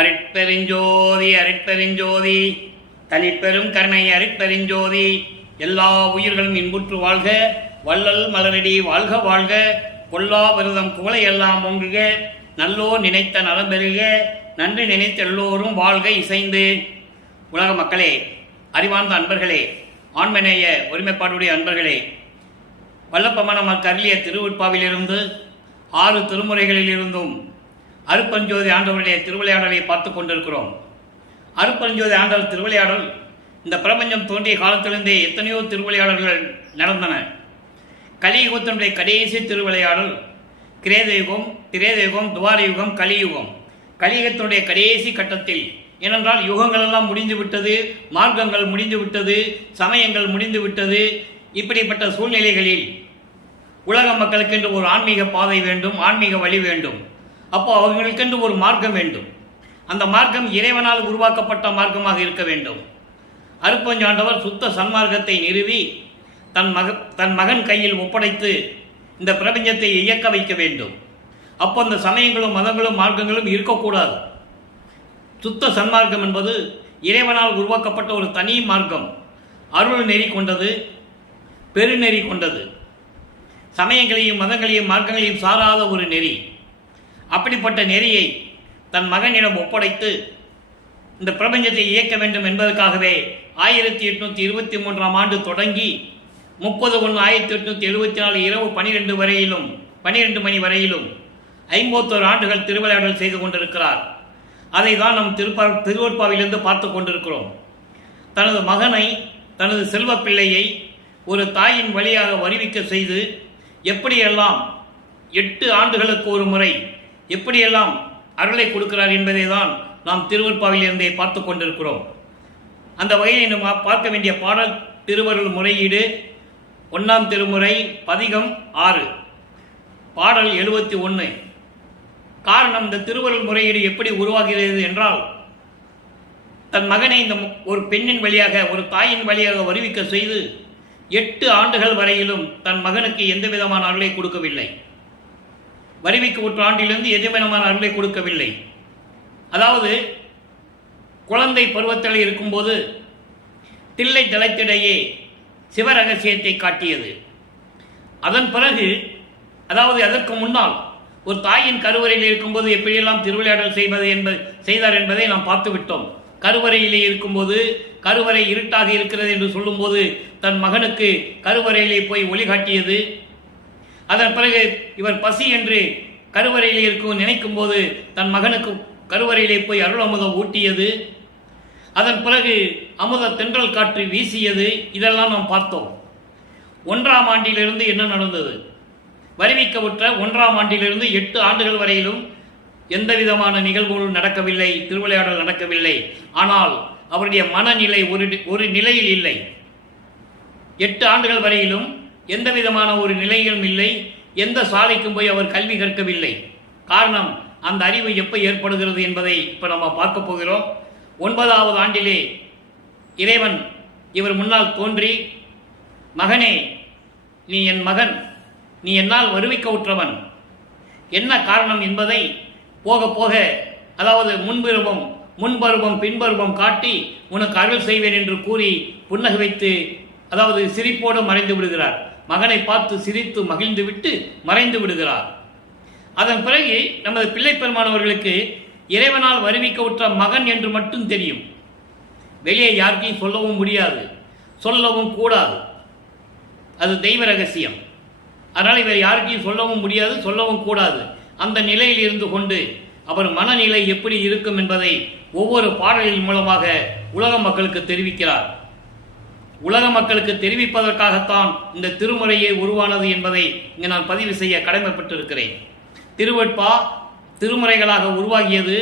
அருட்பெருஞ்சோதி அருட்பெருஞ்சோதி தனிப்பெரும் கருணை அருட்பெருஞ்சோதி. எல்லா உயிர்களும் இன்புற்று வாழ்க, வள்ளல் மலரடி வாழ்க வாழ்க, கொல்லா விரதம் குவளை எல்லாம் ஒங்குக, நல்லோ நினைத்த நலம் பெறுக, நன்றி நினைத்த எல்லோரும் வாழ்க இசைந்து. உலக மக்களே, அறிவார்ந்த அன்பர்களே, ஆண்மநேய ஒருமைப்பாடுடைய அன்பர்களே, வல்லப்பமணம் அருளிய திருவுட்பாவிலிருந்து 6 திருமுறைகளிலிருந்தும் அருட்பெருஞ்சோதி ஆண்டவருடைய திருவிளையாடலை பார்த்து கொண்டிருக்கிறோம். அருட்பெருஞ்சோதி ஆண்டவர் திருவிளையாடல் இந்த பிரபஞ்சம் தோன்றிய காலத்திலிருந்தே எத்தனையோ திருவிளையாடல்கள் நடந்தன. கலியுகத்தினுடைய கடைசி திருவிளையாடல் கிரேதயுகம், திரேதயுகம், துவாரயுகம், கலியுகம். கலியுகத்தினுடைய கடைசி கட்டத்தில், ஏனென்றால் யுகங்களெல்லாம் முடிந்து விட்டது, மார்க்கங்கள் முடிந்து விட்டது, சமயங்கள் முடிந்து விட்டது. இப்படிப்பட்ட சூழ்நிலைகளில் உலக மக்களுக்கென்று ஒரு ஆன்மீக பாதை வேண்டும், ஆன்மீக வழி வேண்டும். அப்போ அவர்களுக்கென்று ஒரு மார்க்கம் வேண்டும். அந்த மார்க்கம் இறைவனால் உருவாக்கப்பட்ட மார்க்கமாக இருக்க வேண்டும். அருட்பெருஞ்சாண்டவர் சுத்த சன்மார்க்கத்தை நிறுவி தன் மகன் கையில் ஒப்படைத்து இந்த பிரபஞ்சத்தை இயக்க வைக்க வேண்டும். அப்போ அந்த சமயங்களும் மதங்களும் மார்க்கங்களும் இருக்கக்கூடாது. சுத்த சன்மார்க்கம் என்பது இறைவனால் உருவாக்கப்பட்ட ஒரு தனி மார்க்கம். அருள் நெறி கொண்டது, பெருநெறி கொண்டது, சமயங்களையும் மதங்களையும் மார்க்கங்களையும் சாராத ஒரு நெறி. அப்படிப்பட்ட நெறியை தன் மகனிடம் ஒப்படைத்து இந்த பிரபஞ்சத்தை இயக்க வேண்டும் என்பதற்காகவே 1823ஆம் ஆண்டு தொடங்கி 30/1/1874 இரவு 12 மணி வரையிலும் 51 ஆண்டுகள் திருவிளையாடல் செய்து கொண்டிருக்கிறார். அதை தான் நம் திருவொற்பாவிலிருந்து பார்த்து கொண்டிருக்கிறோம். தனது மகனை, தனது செல்வ பிள்ளையை ஒரு தாயின் வழியாக வருவிக்க செய்து எப்படியெல்லாம் 8 ஆண்டுகளுக்கு ஒரு முறை எப்படியெல்லாம் அருளை கொடுக்கிறார் என்பதை தான் நாம் திருவொற்பாவிலிருந்தே பார்த்து கொண்டிருக்கிறோம். அந்த வகையில் நாம் பார்க்க வேண்டிய பாடல் திருவருள் முறையீடு 1ஆம் திருமுறை பதிகம் 6 பாடல் 71. காரணம், இந்த திருவருள் முறையீடு எப்படி உருவாகிறது என்றால், தன் மகனை இந்த ஒரு பெண்ணின் வழியாக, ஒரு தாயின் வழியாக வருவிக்க செய்து 8 ஆண்டுகள் வரையிலும் தன் மகனுக்கு எந்த விதமான அருளை கொடுக்கவில்லை. வருவிக்க உற்ற ஆண்டிலிருந்து எதுவிதமான அருளை கொடுக்கவில்லை. அதாவது குழந்தை பருவத்தில் இருக்கும்போது தில்லை தளத்திடையே சிவரகசியத்தை காட்டியது. அதன் பிறகு, அதாவது அதற்கு முன்னால் ஒரு தாயின் கருவறையில் இருக்கும்போது எப்படியெல்லாம் திருவிளையாடல் செய்தார் என்பதை நாம் பார்த்து விட்டோம். கருவறையிலே இருக்கும்போது, கருவறை இருட்டாக இருக்கிறது என்று சொல்லும்போது தன் மகனுக்கு கருவறையிலே போய் ஒளி காட்டியது. அதன் பிறகு இவர் பசி என்று கருவறையிலே இருக்கும் நினைக்கும் போது தன் மகனுக்கு கருவறையிலே போய் அருள் அமுதம் ஊட்டியது. அதன் பிறகு அமுத தென்றல் காற்று வீசியது. இதெல்லாம் நாம் பார்த்தோம். 1ஆம் ஆண்டிலிருந்து என்ன நடந்தது? வருவிக்க உற்ற 1ஆம் ஆண்டிலிருந்து 8 ஆண்டுகள் வரையிலும் எந்த விதமான நிகழ்வுகளும் நடக்கவில்லை, திருவிளையாடல் நடக்கவில்லை. ஆனால் அவருடைய மனநிலை ஒரு நிலையில் இல்லை. 8 ஆண்டுகள் வரையிலும் எந்த விதமான ஒரு நிலையிலும் இல்லை. எந்த சாலைக்கும் போய் அவர் கல்வி கற்கவில்லை. காரணம், அந்த அறிவு எப்போ ஏற்படுகிறது என்பதை இப்போ நம்ம பார்க்க போகிறோம். 9ஆவது ஆண்டிலே இறைவன் இவர் முன்னால் தோன்றி, மகனே, நீ என் மகன், நீ என்னால் வருவிக்க உற்றவன், என்ன காரணம் என்பதை போக போக, அதாவது முன்பருவம் பின்பருவம் காட்டி உனக்கு அருள் செய்வேன் என்று கூறி புன்னகை வைத்து, அதாவது சிரிப்போடு மறைந்து விடுகிறார். மகனை பார்த்து சிரித்து மகிழ்ந்து விட்டு மறைந்து விடுகிறார். அதன் பிறகு நமது பிள்ளை பெருமானவர்களுக்கு இறைவனால் வருவிக்க உற்ற மகன் என்று மட்டும் தெரியும். வெளியே யாருக்கையும் சொல்லவும் முடியாது, சொல்லவும் கூடாது. அது தெய்வ ரகசியம். அதனால் இவர் யாருக்கையும் சொல்லவும் முடியாது, சொல்லவும் கூடாது. அந்த நிலையில் இருந்து கொண்டு அவர் மனநிலை எப்படி இருக்கும் என்பதை ஒவ்வொரு பாடலின் மூலமாக உலக மக்களுக்கு தெரிவிக்கிறார். உலக மக்களுக்கு தெரிவிப்பதற்காகத்தான் இந்த திருமுறையே உருவானது என்பதை இங்கு நான் பதிவு செய்ய கடமைப்பட்டிருக்கிறேன். திருவொற்பா திருமுறைகளாக உருவாகியது.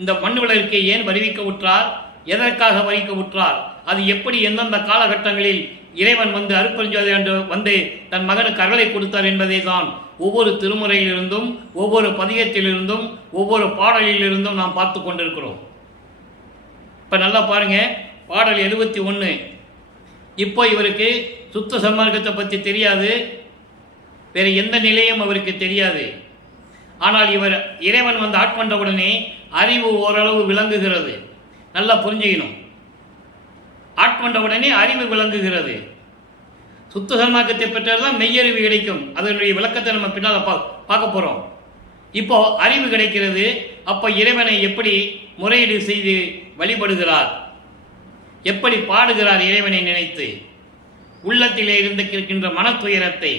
இந்த மண்ணுலகிற்கு ஏன் வருவிக்க உற்றார், எதற்காக வருவிக்க உற்றார், அது எப்படி எந்தெந்த காலகட்டங்களில் இறைவன் அருட்பெருஞ்சோதி வந்து தன் மகனுக்கு அருளை கொடுத்தார் என்பதை தான் ஒவ்வொரு திருமுறையிலிருந்தும், ஒவ்வொரு பதிகத்திலிருந்தும், ஒவ்வொரு பாடலிலிருந்தும் நாம் பார்த்து கொண்டிருக்கிறோம். இப்போ நல்லா பாருங்க, பாடல் 71. இப்போ இவருக்கு சுத்த சன்மார்க்கத்தை பற்றி தெரியாது, வேறு எந்த நிலையும் அவருக்கு தெரியாது. ஆனால் இறைவன் வந்து ஆட்கொண்டவுடனே அறிவு ஓரளவு விளங்குகிறது. நல்லா புரிஞ்சுக்கணும். ஆட்கொண்டவுடனே அறிவு விளங்குகிறது. சுத்த சன்மார்க்கத்தை பெற்றால்தான் மெய்யறிவு கிடைக்கும். அதனுடைய விளக்கத்தை நம்ம பின்னால் பார்க்க போறோம். இப்போ அறிவு கிடைக்கிறது. அப்போ இறைவனை எப்படி முறையீடு செய்து வழிபடுகிறார், எப்படி பாடுகிறார் இறைவனை நினைத்து, உள்ளத்திலே இருக்கின்ற மன துயரத்தை,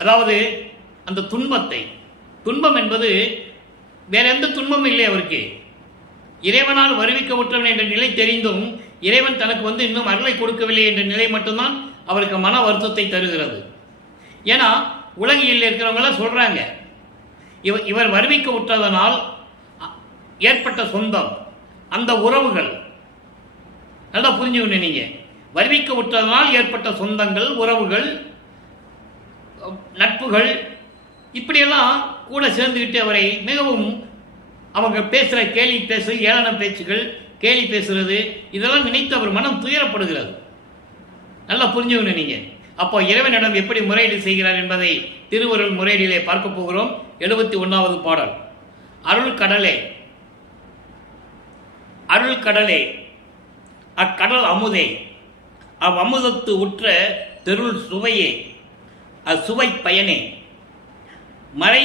அதாவது அந்த துன்பத்தை, துன்பம் என்பது வேற எந்த துன்பமும் இல்லை அவருக்கு. இறைவனால் வருவிக்கப்பட்டவன் என்ற நிலை தெரிந்தும் இறைவன் தனக்கு வந்து இன்னும் அருளை கொடுக்கவில்லை என்ற நிலை மட்டும்தான் அவருக்கு மன வருத்தத்தை தருகிறது. ஏன்னா உலகில் இருக்கிறவங்களாம் சொல்றாங்க, இவர் வருவிக்க விட்டதனால் ஏற்பட்ட சொந்தம், அந்த உறவுகள், நல்லா புரிஞ்சுக்கணும் நீங்க. வருவிக்க விட்டதனால் ஏற்பட்ட சொந்தங்கள், உறவுகள், நட்புகள், இப்படியெல்லாம் கூட சேர்ந்துக்கிட்டு அவரை மிகவும் அவங்க பேசுகிற கேலி பேசு, ஏளன பேச்சுகள், கேலி பேசுறது, இதெல்லாம் நினைத்து அவர் மனம் துயரப்படுகிறது. நல்லா புரிஞ்சுக்கணும் நீங்க. அப்போ இறைவனிடம் எப்படி முறையீடு செய்கிறார் என்பதை திருவருள் முறையீடிலே பார்க்க போகிறோம். 71வது பாடல். அருள் கடலே, அருள் கடலே, அக்கடல் அமுதே, அவ்வமுதத்து உற்ற தெருள் சுவையே, அசுவை பயனே, மறை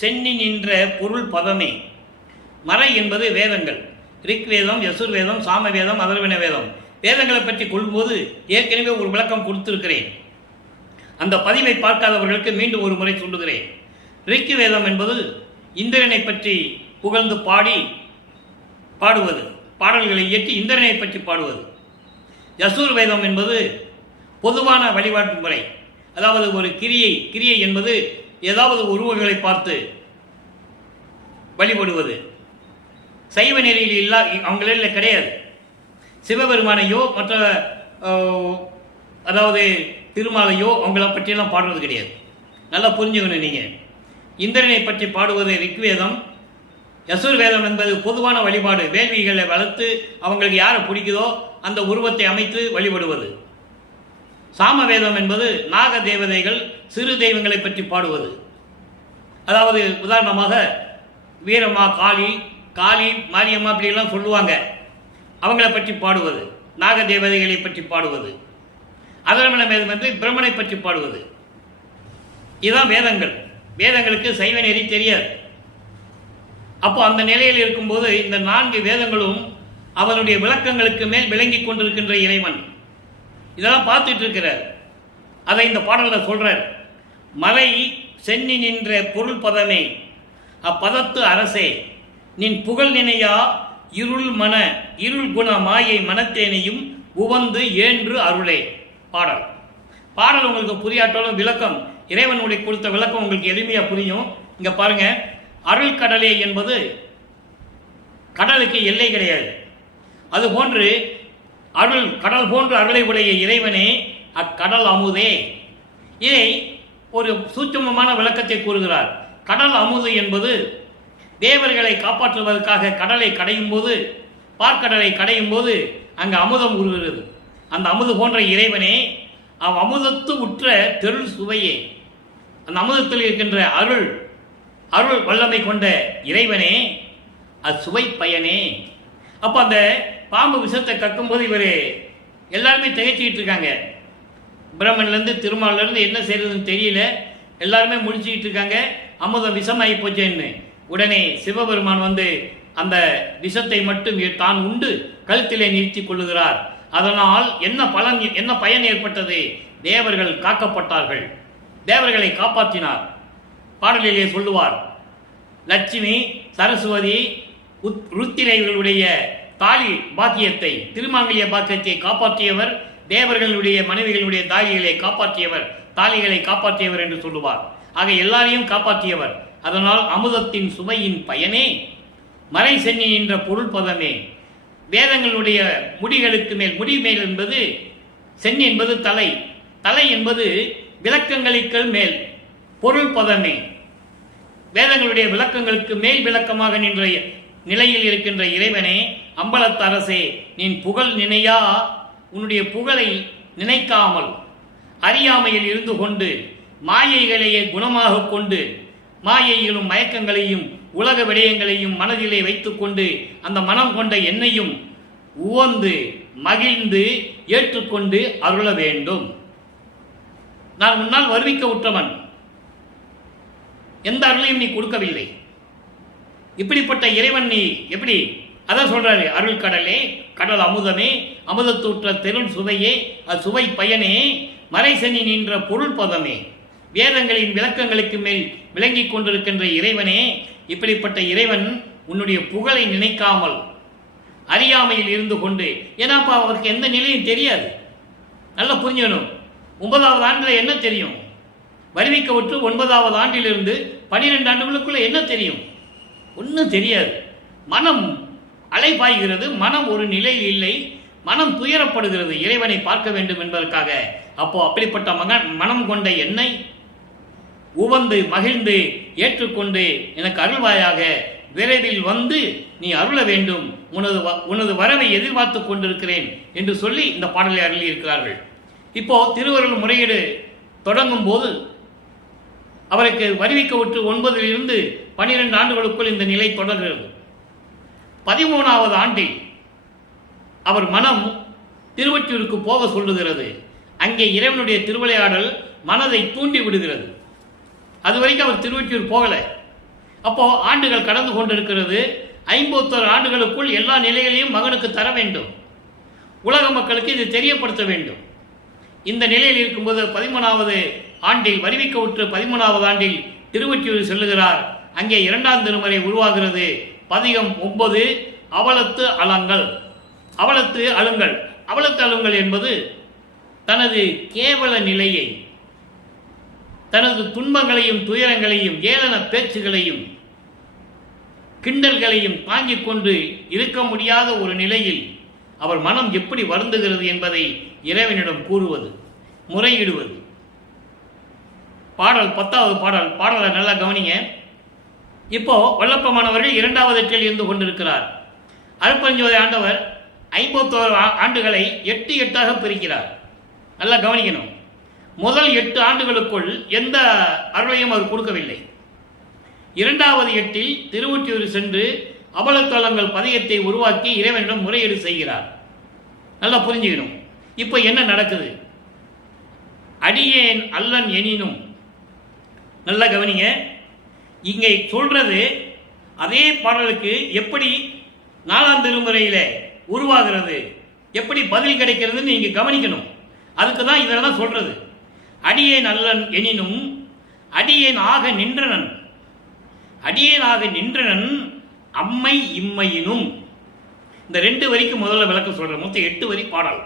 சென்னி நின்ற பொருள் பதமே. மறை என்பது வேதங்கள். ரிக்வேதம், யசுர்வேதம், சாமவேதம், அதர்வன வேதம். வேதங்களை பற்றி கொள்ளும்போது ஏற்கனவே ஒரு விளக்கம் கொடுத்திருக்கிறேன். அந்த பதிவை பார்க்காதவர்களுக்கு மீண்டும் ஒரு முறை சொல்லுகிறேன். ரிக்கு வேதம் என்பது இந்திரனை பற்றி புகழ்ந்து பாடுவது, பாடல்களை இயற்றி இந்திரனை பற்றி பாடுவது. யசூர் வேதம் என்பது பொதுவான வழிபாட்டு முறை, அதாவது ஒரு கிரியை என்பது ஏதாவது உருவங்களை பார்த்து வழிபடுவது. சைவ நெறியில் அவங்கள கிடையாது. சிவபெருமானையோ மற்ற அதாவது திருமாலையோ அவங்கள பற்றியெல்லாம் பாடுவது கிடையாது. நல்லா புரிஞ்சுக்கணும் நீங்க. இந்திரனை பற்றி பாடுவது ரிக்வேதம். யசுர் வேதம் என்பது பொதுவான வழிபாடு, வேள்விகளை வளர்த்து அவங்களுக்கு யாரை பிடிக்குதோ அந்த உருவத்தை அமைத்து வழிபடுவது. சாமவேதம் என்பது நாக தேவதைகள், சிறு தெய்வங்களை பற்றி பாடுவது. அதாவது உதாரணமாக வீரம்மா, காளி, மாரியம்மா அப்படிலாம் சொல்லுவாங்க, அவங்கள பற்றி பாடுவது. நாக தேவதைகளை பற்றி பாடுவது. அதர்வன வேதம் என்று பிரம்மனை பற்றி பாடுவது. இதுதான் வேதங்கள். வேதங்களுக்கு சைவ நெறி தெரியாது. அப்போ அந்த நிலையில் இருக்கும்போது இந்த 4 வேதங்களும் அவனுடைய விளக்கங்களுக்கு மேல் விளங்கி கொண்டிருக்கின்ற இறைவன் இதெல்லாம் பார்த்துட்டு இருக்கிறார். அதை இந்த பாடலில் சொல்றார். மறை சென்னி நின்ற பொருள் பதமே, அப்பதத்து அரசே, நின் புகழ் நினையா இருள் குண மாயை மனத்தேனையும் உவந்து ஏன்று அருளே. பாடல் உங்களுக்கு புரியாட்டாலும் விளக்கம், இறைவனுடைய கொடுத்த விளக்கம் உங்களுக்கு எளிமையா புரியும். இங்க பாருங்க, அருள் கடலே என்பது கடலுக்கு எல்லை கிடையாது. அதுபோன்று கடல் போன்று அருளை உடைய இறைவனே அக்கடல் அமுதே. இதை ஒரு சூட்சமமான விளக்கத்தை கூறுகிறார். கடல் அமுது என்பது தேவர்களை காப்பாற்றுவதற்காக கடலை கடையும் போது, பார்க்கடலை கடையும் போது அங்கு அமுதம் உருகிறது. அந்த அமுது போன்ற இறைவனே, அமுதத்து உற்ற தெருள் சுவையே, அந்த அமுதத்தில் இருக்கின்ற அருள் வல்லமை கொண்ட இறைவனே, அசுவை பயனே. அப்போ அந்த பாம்பு விஷத்தை கக்கும்போது இவர் எல்லாருமே திகைச்சிக்கிட்டு இருக்காங்க. பிரம்மன்லேருந்து திருமாலிருந்து என்ன செய்யறதுன்னு தெரியல, எல்லாருமே முடிச்சுக்கிட்டு இருக்காங்க. அமுதம் விஷமாகி போச்சேன்னு உடனே சிவபெருமான் வந்து அந்த விஷத்தை மட்டும் தான் உண்டு கழுத்திலே நிறுத்தி கொள்ளுகிறார். அதனால் என்ன பயன் ஏற்பட்டது? தேவர்கள் காக்கப்பட்டார்கள், தேவர்களை காப்பாற்றினார். பாடலிலே சொல்லுவார், லட்சுமி, சரஸ்வதி, ருத்திரைகளுடைய தாலி பாக்கியத்தை, திருமாங்கல்ய பாக்கியத்தை காப்பாற்றியவர், தேவர்களுடைய மனைவிகளுடைய தாலிகளை காப்பாற்றியவர் என்று சொல்லுவார். ஆக எல்லாரையும் காப்பாற்றியவர். அதனால் அமுதத்தின் சுவையின் பயனே மறை சென்னி என்ற பொருள் பதமே. வேதங்களுடைய முடிகளுக்கு மேல், முடி மேல் என்பது சென்னி என்பது தலை என்பது விளக்கங்களுக்கு மேல் பொருள் பதமே. வேதங்களுடைய விளக்கங்களுக்கு மேல் விளக்கமாக நின்ற நிலையில் இருக்கின்ற இறைவனே, அம்பலத்தரசே, நின் புகழ் நினையா, உன்னுடைய புகழை நினைக்காமல் அறியாமையில் இருந்து கொண்டு மாயைகளையே குணமாக கொண்டு மாயைகளும் மயக்கங்களையும் உலக விடயங்களையும் மனதிலே வைத்துக்கொண்டு அந்த மனம் கொண்ட என்னையும் உவந்து மகிழ்ந்து ஏற்றுக்கொண்டு அருள வேண்டும். நான் முன்னால் வருவிக்க உற்றவன், எந்த அருளையும் நீ கொடுக்கவில்லை. இப்படிப்பட்ட இறைவன் நீ எப்படி? அதான் சொல்றாரு, அருள் கடலே, கடல் அமுதமே, அமுதத்தூற்ற தெருள் சுவையே, சுவை பயனே, மறைசனி நின்ற பொருள் பதமே, வேதங்களின் விளக்கங்களுக்கு மேல் விளங்கிக் கொண்டிருக்கின்ற இறைவனே, இப்படிப்பட்ட இறைவன் உன்னுடைய புகழை நினைக்காமல் அறியாமையில் இருந்து கொண்டு, ஏன்னாப்பா அவருக்கு எந்த நிலையும் தெரியாது. நல்லா புரிஞ்சுக்கணும். 9வது ஆண்டில் என்ன தெரியும்? வருவிக்க விட்டு 9வது ஆண்டிலிருந்து 12 ஆண்டுகளுக்குள்ள என்ன தெரியும்? ஒன்றும் தெரியாது. மனம் அலைபாய்கிறது, மனம் ஒரு நிலையில் இல்லை, மனம் துயரப்படுகிறது இறைவனை பார்க்க வேண்டும் என்பதற்காக. அப்போ அப்படிப்பட்ட மனம் கொண்ட என்னை உவந்து மகிழ்ந்து ஏற்றுக்கொண்டு எனக்கு அருள்வாயாக, விரைவில் வந்து நீ அருள வேண்டும், உனது வரவை எதிர்பார்த்து கொண்டிருக்கிறேன் என்று சொல்லி இந்த பாடலை அருளி இருக்கிறார்கள். இப்போ திருவருள் முறையீடு தொடங்கும் போது அவருக்கு வருவிக்க விட்டு 9லிருந்து 12 ஆண்டுகளுக்குள் இந்த நிலை தொடர்கிறது. 13வது ஆண்டில் அவர் மனம் திருவொற்றியூருக்கு போக சொல்லுகிறது. அங்கே இறைவனுடைய திருவிளையாடல் மனதை தூண்டி விடுகிறது. அது வரைக்கும் அவர் திருவொற்றியூர் போகலை. அப்போ ஆண்டுகள் கடந்து கொண்டிருக்கிறது. 51 ஆண்டுகளுக்குள் எல்லா நிலைகளையும் மகனுக்கு தர வேண்டும், உலக மக்களுக்கு இது தெரியப்படுத்த வேண்டும். இந்த நிலையில் இருக்கும்போது 13வது ஆண்டில் வருவிக்க விட்டு 13வது ஆண்டில் திருவொற்றியூர் செல்லுகிறார். அங்கே 2ஆம் திருமுறை உருவாகிறது. பதிகம் 9 அவலத்து அலங்கள். அவலத்து அலுங்கள். அவலத்து அலுங்கள் என்பது தனது கேவல நிலையை, தனது துன்பங்களையும் துயரங்களையும் ஏளன பேச்சுகளையும் கிண்டல்களையும் தாங்கிக் கொண்டு இருக்க முடியாத ஒரு நிலையில் அவர் மனம் எப்படி வருந்துகிறது என்பதை இறைவனிடம் கூறுவது, முறையிடுவது. பாடல் 10வது பாடலை நல்லா கவனிங்க. இப்போ வல்லப்பமானவர்கள் 2வது எட்டில் இருந்து கொண்டிருக்கிறார். அருட்பெருஞ்சோதி ஆண்டவர் 51 ஆண்டுகளை 8 8ஆக பிரிக்கிறார். நல்லா கவனிக்கணும். முதல் 8 ஆண்டுகளுக்குள் எந்த அருளையும் அவர் கொடுக்கவில்லை. 2வது எட்டில் திருவொற்றியூர் சென்று அபலத்தலங்கள் பதியத்தை உருவாக்கி இறைவனிடம் முறையீடு செய்கிறார். நல்லா புரிஞ்சுக்கணும். இப்போ என்ன நடக்குது? அடியேன் அல்லன் எனினும், நல்லா கவனிங்க. இங்கே சொல்றது அதே பாடலுக்கு எப்படி 4ஆம் திருமுறையில உருவாகிறது, எப்படி பதில் கிடைக்கிறதுன்னு நீங்க கவனிக்கணும். அதுக்கு தான் இதெல்லாம் சொல்றது. அடியேன் அல்லன் எனினும் அடியேன் ஆக நின்றனன், அடியேன் ஆக நின்றனன் அம்மை இம்மையினும். இந்த 2 வரிக்கு முதல்ல விளக்க சொல்றேன். மொத்தம் 8 வரி பாடல்.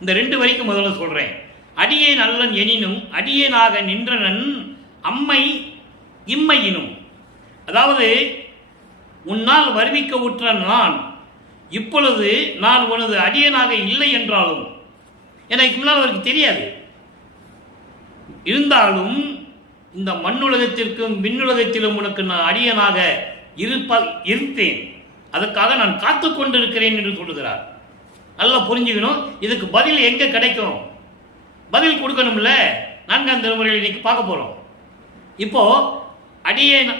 இந்த 2 வரிக்கு முதல்ல சொல்றேன். அடியேன் அல்லன் எனினும் அடியேனாக நின்றனன் அம்மை இம்மையினும். அதாவது உன்னால் வருவிக்க உற்ற நான் இப்பொழுது நான் உனது அடியனாக இல்லை என்றாலும், எனக்கு முன்னால் அவருக்கு தெரியாது, இருந்தாலும் இந்த மண்ணுலகத்திற்கும் விண்ணுலகத்திலும் உனக்கு நான் அடியனாக இருப்பேன், அதற்காக நான் காத்து கொண்டிருக்கிறேன் என்று சொல்லுகிறார். நல்லா புரிஞ்சுக்கணும். இதுக்கு பதில் எங்க கிடைக்கும்? பதில் கொடுக்கணும்ல. 4ஆம் திருமுறையில் இன்னைக்கு பார்க்க போறோம். இப்போ அடியேன்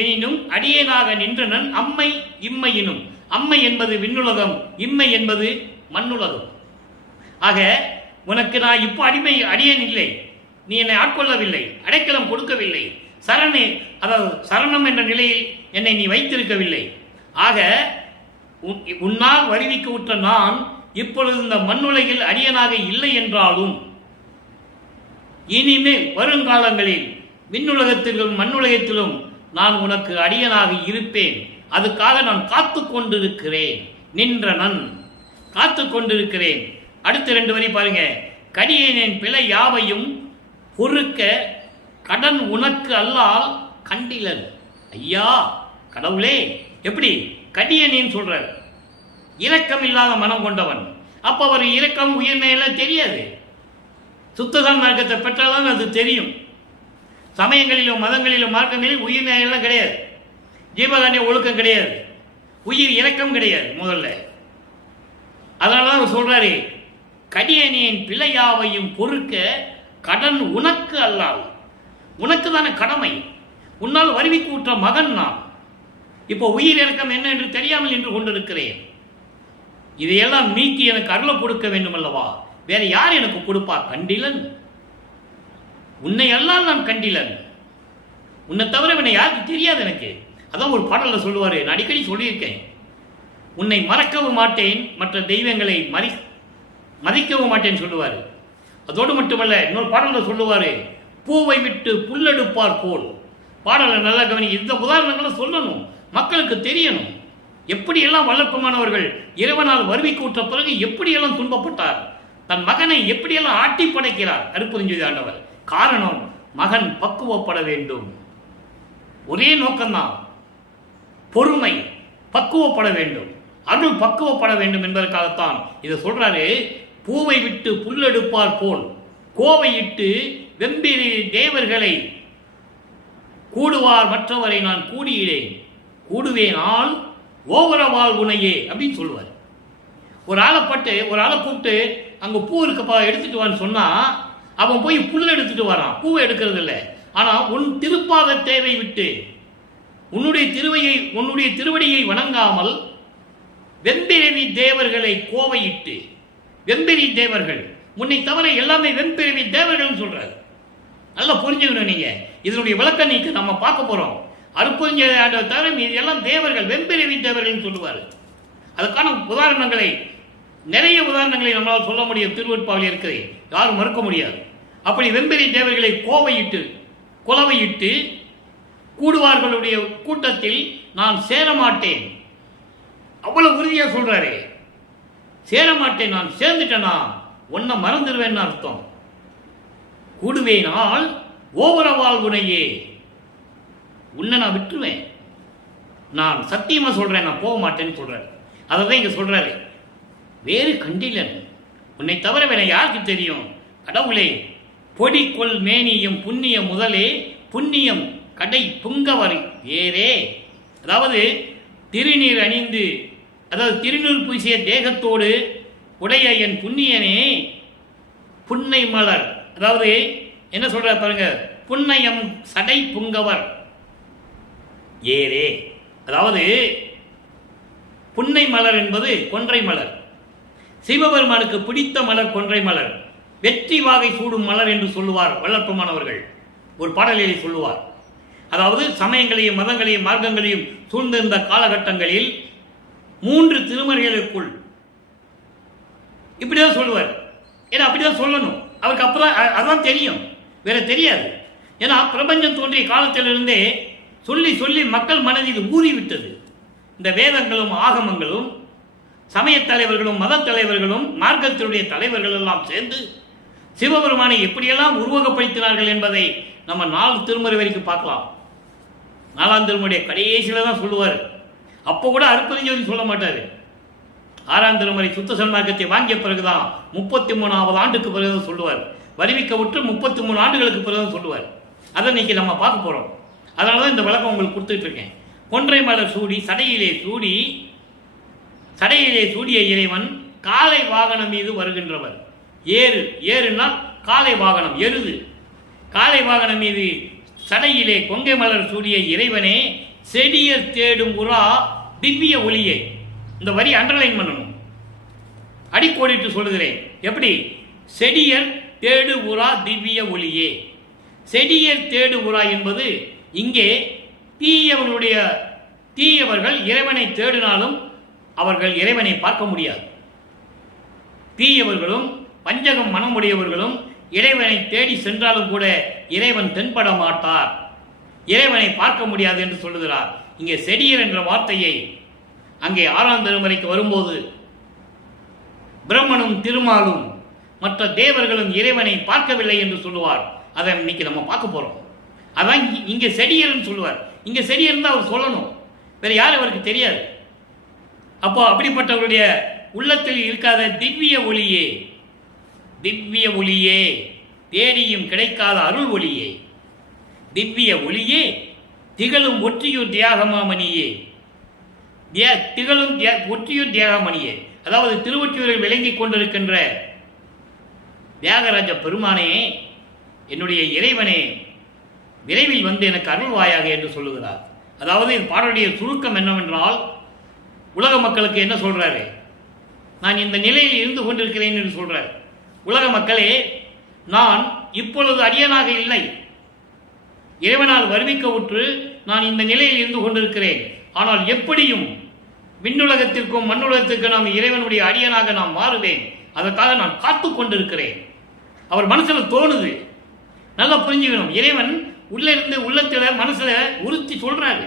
எனினும் அடியேனாக நின்றனன் அம்மை இம்மையினும். அம்மை என்பது விண்ணுலகம், இம்மை என்பது மண்ணுலகம். ஆக உனக்கு நான் இப்போ அடியேன் இல்லை, நீ என்னை ஆட்கொள்ளவில்லை, அடைக்கலம் கொடுக்கவில்லை, அதாவது சரணம் என்ற நிலையில் என்னை நீ வைத்திருக்கவில்லை. ஆக உன்னால் வருவிக்க உற்ற நான் இப்பொழுது இந்த மண்ணுலகில் அடியனாக இல்லை என்றாலும் இனிமேல் வருங்காலங்களில் விண்ணுலகத்திலும் மண்ணுலகத்திலும் நான் உனக்கு அடியனாக இருப்பேன். அதுக்காக நான் காத்து கொண்டிருக்கிறேன். நின்றனன், காத்து கொண்டிருக்கிறேன். அடுத்த 2 வரி பாருங்க. கடியேனின் பிழை யாவையும் பொறுக்க கடன் உனக்கு அல்லால் கண்டிலன். ஐயா கடவுளே, எப்படி கடியனின்னு சொல்ற? இரக்கம் இல்லாத மனம் கொண்டவன். அப்ப அவர் இரக்கம் உயிர்மையெல்லாம் தெரியாது. சுத்ததான் மார்க்கத்தை பெற்றால்தான் அது தெரியும். சமயங்களிலும் மதங்களிலும் மார்க்கங்களிலும் உயிர்மையெல்லாம் கிடையாது, ஜீவகாண்டிய ஒழுக்கம் கிடையாது, உயிர் இரக்கம் கிடையாது முதல்ல. அதனாலதான் அவர் சொல்றாரு, கடியனின் பிழையாவையும் பொறுக்க கடன் உனக்கு அல்லால். உனக்கு தானே கடமை. உன்னால் வருவிக்கு உற்ற மகன் நான். இப்போ உயிர் இறக்கம் என்ன என்று தெரியாமல் நின்று கொண்டிருக்கிறேன். இதையெல்லாம் நீக்கி எனக்கு அருளை கொடுக்க வேண்டும் அல்லவா? வேற யார் எனக்கு கொடுப்பா? கண்டிலன். உன்னை அல்லால் நான் கண்டிலன். உன்னை தவிர இவனை யாருக்கு தெரியாது எனக்கு. அதான் ஒரு பாடல்ல சொல்லுவாரு, நான் அடிக்கடி சொல்லியிருக்கேன், உன்னை மறக்கவும் மாட்டேன், மற்ற தெய்வங்களை மதிக்கவும் மாட்டேன்னு சொல்லுவாரு. அதோடு மட்டுமல்ல, இன்னொரு பாடல்ல சொல்லுவாரு, பூவை விட்டு புல்லெடுப்பார் போல். பாடலை நல்லா கவனி. இந்த உதாரணங்களை சொல்லணும், மக்களுக்கு தெரியணும். எப்படியெல்லாம் வல்லற்பமானவர்கள் இறைவனால் வருவிக்கு உற்ற பிறகு எப்படியெல்லாம் துன்பப்பட்டார், தன் மகனை எப்படியெல்லாம் ஆட்டி படைக்கிறார் அருட்பெருஞ்சோதி ஆண்டவர். காரணம், மகன் பக்குவப்பட வேண்டும். ஒரே நோக்கம்தான், பொறுமை, பக்குவப்பட வேண்டும், அருள் பக்குவப்பட வேண்டும் என்பதற்காகத்தான் இதை சொல்றாரு. பூவை விட்டு புல்லெடுப்பார் போல் கோவையிட்டு வெம்பிரி தேவர்களை கூடுவார் மற்றவரை நான் கூடியிடேன், கூடுவேனால் ஓவரவால் உனையே அப்படின்னு சொல்லுவார். ஒரு ஆளை கூப்பிட்டு அங்கே பூ இருக்கப்பா எடுத்துட்டு வான்னு சொன்னா அவன் போய் புல் எடுத்துட்டு வரான், பூவை எடுக்கிறது இல்லை. ஆனா உன் திருப்பாத தேவை விட்டு உன்னுடைய திருவடியை வணங்காமல் வெம்பிரவி தேவர்களை கோவையிட்டு, வெம்பிரி தேவர்கள், உன்னை தவிர எல்லாமே வெம்பிரவி தேவர்கள் சொல்றாரு. நல்லா புரிஞ்சுக்கணும் நீங்க. இதனுடைய விளக்கம் நீங்க நம்ம பார்க்க போறோம். அருட்பெருஞ்சோதி ஆண்டவர் தவிர இது எல்லாம் தேவர்கள், வெம்பிரவி தேவர்கள் சொல்லுவாரு. அதுக்கான உதாரணங்களை, நிறைய உதாரணங்களை நம்மளால் சொல்ல முடியும். திருவெட்பாவில் இருக்கிறது, யாரும் மறுக்க முடியாது. அப்படி வெம்பிரி தேவர்களை குலவையிட்டு கூடுவார்களுடைய கூட்டத்தில் நான் சேரமாட்டேன். அவ்வளவு உறுதியா சொல்றாரு. சேரமாட்டேன், நான் சேர்ந்துட்டேனா ஒன்ன மறந்துடுவேன்னு அர்த்தம். கூடுவேனால் ஓவரவால் உனையே, உன்னை நான் விட்டுருவேன். நான் சத்தியமா சொல்றேன், நான் போக மாட்டேன்னு சொல்றாரு. அதான் இங்க சொல்றாரு, வேறு கண்டிலன், உன்னை தவிர வேற யாருக்கு தெரியும்? கடவுளே, பொடி கொள் மேனியும் புண்ணிய முதலே, புண்ணியம் கடை புங்கவரை வேறே. அதாவது திருநீர் அணிந்து, அதாவது திருநீர் பூசிய தேகத்தோடு உடைய என் புண்ணியனே, புன்னை மலர், அதாவது என்ன சொல்ற பாருங்க, புன்னையம் சடை புங்கவர் ஏரே. அதாவது புன்னை மலர் என்பது கொன்றை மலர். சிவபெருமானுக்கு பிடித்த மலர் கொன்றை மலர். வெற்றி வாகை சூடும் மலர் என்று சொல்லுவார் வல்லற்பமானவர்கள். ஒரு பாடலிலே சொல்லுவார். அதாவது சமயங்களையும் மதங்களையும் மார்க்கங்களையும் சூழ்ந்திருந்த காலகட்டங்களில் 3 திருமறைகளுக்குள் இப்படிதான் சொல்லுவார். ஏன்னா அப்படிதான் சொல்லணும், அவருக்கு அப்பதான் அதான் தெரியும், வேற தெரியாது. ஏன்னா பிரபஞ்சம் தோன்றிய காலத்திலிருந்தே சொல்லி சொல்லி மக்கள் மனதில் ஊறிவிட்டது. இந்த வேதங்களும் ஆகமங்களும் சமய தலைவர்களும் மத தலைவர்களும் மார்க்கத்தினுடைய தலைவர்கள் எல்லாம் சேர்ந்து சிவபெருமானை எப்படியெல்லாம் உருவகப்படுத்தினார்கள் என்பதை நம்ம 4 திருமுறை வரைக்கும் பார்க்கலாம். 4ஆம் திருமுறைய கடைசியில தான் சொல்லுவார். அப்போ கூட அருட்பெருஞ்சோதி சொல்ல மாட்டார். 6ஆம் திருமுறை சுத்த சன்மார்க்கத்தை வாங்கிய பிறகுதான் 33வது ஆண்டுக்கு பிறகுதான் சொல்லுவார். வருவிக்க விட்டு 33 ஆண்டுகளுக்கு பிறகுதான் சொல்லுவார். அதை இன்னைக்கு நம்ம பார்க்க போறோம். அதனால தான் இந்த விளக்கம் உங்களுக்கு கொடுத்துட்டு இருக்கேன். கொன்றை மலர் சூடி சடையிலே சூடிய இறைவன் காலை வாகனம் மீது வருகின்றவர். ஏறுனா காலை வாகனம், எருது. காலை வாகனம் மீது சடையிலே கொங்கை மலர் சூடிய இறைவனே, செடியர் தேடும் உரா திவ்ய ஒளியே. இந்த வரி அண்டர்லைன் பண்ணணும், அடிக்கோடிட்டு சொல்லுகிறேன். எப்படி? செடியர் தேடு உரா திவ்ய ஒளியே. செடியர் தேடு உரா என்பது இங்கே தீயவர்கள் இறைவனை தேடினாலும் அவர்கள் இறைவனை பார்க்க முடியாது. தீயவர்களும் பஞ்சகம் மனமுடையவர்களும் இறைவனை தேடி சென்றாலும் கூட இறைவன் தென்பட மாட்டார், இறைவனை பார்க்க முடியாது என்று சொல்லுகிறார். இங்கே செடியர் என்ற வார்த்தையை அங்கே 6ஆம் திருமுறைக்கு வரும்போது பிரம்மனும் திருமாலும் மற்ற தேவர்களும் இறைவனை பார்க்கவில்லை என்று சொல்லுவார். அதை இன்னைக்கு நம்ம பார்க்க போறோம். அதான் இங்கே செடியர்னு சொல்லுவார். இங்கே செடியர் தான் அவர் சொல்லணும், வேற யாரும் அவருக்கு தெரியாது. அப்போ அப்படிப்பட்டவருடைய உள்ளத்தில் இருக்காத திவ்ய ஒளியே, தேடியும் கிடைக்காத அருள் ஒளியே, திவ்ய ஒளியே, திகழும் ஒற்றியூர் தியாகமாமணியே, ஒற்றியூர் தியாகமணியே. அதாவது திருவொற்றியூரில் விளங்கிக் கொண்டிருக்கின்ற தியாகராஜ பெருமானே, என்னுடைய இறைவனே, விரைவில் வந்து எனக்கு அருள்வாயாக என்று சொல்லுகிறார். அதாவது இந்த பாடலுடைய சுருக்கம் என்னவென்றால், உலக மக்களுக்கு என்ன சொல்றாரு? நான் இந்த நிலையில் இருந்து கொண்டிருக்கிறேன் என்று சொல்றார். உலக மக்களே, நான் இப்பொழுது அடியனாக இல்லை, இறைவனால் வருவிக்க உற்று நான் இந்த நிலையில் இருந்து கொண்டிருக்கிறேன். ஆனால் எப்படியும் விண்ணுலகத்திற்கும் மண்ணுலகத்திற்கும் நாம் இறைவனுடைய அடியனாக நான் மாறுவேன். அதற்காக நான் காத்து கொண்டிருக்கிறேன். அவர் மனசுல தோணுது. நல்லா புரிஞ்சுக்கணும். இறைவன் உள்ள இருந்து உள்ளத்துல மனசுல உறுத்தி சொல்றாரு.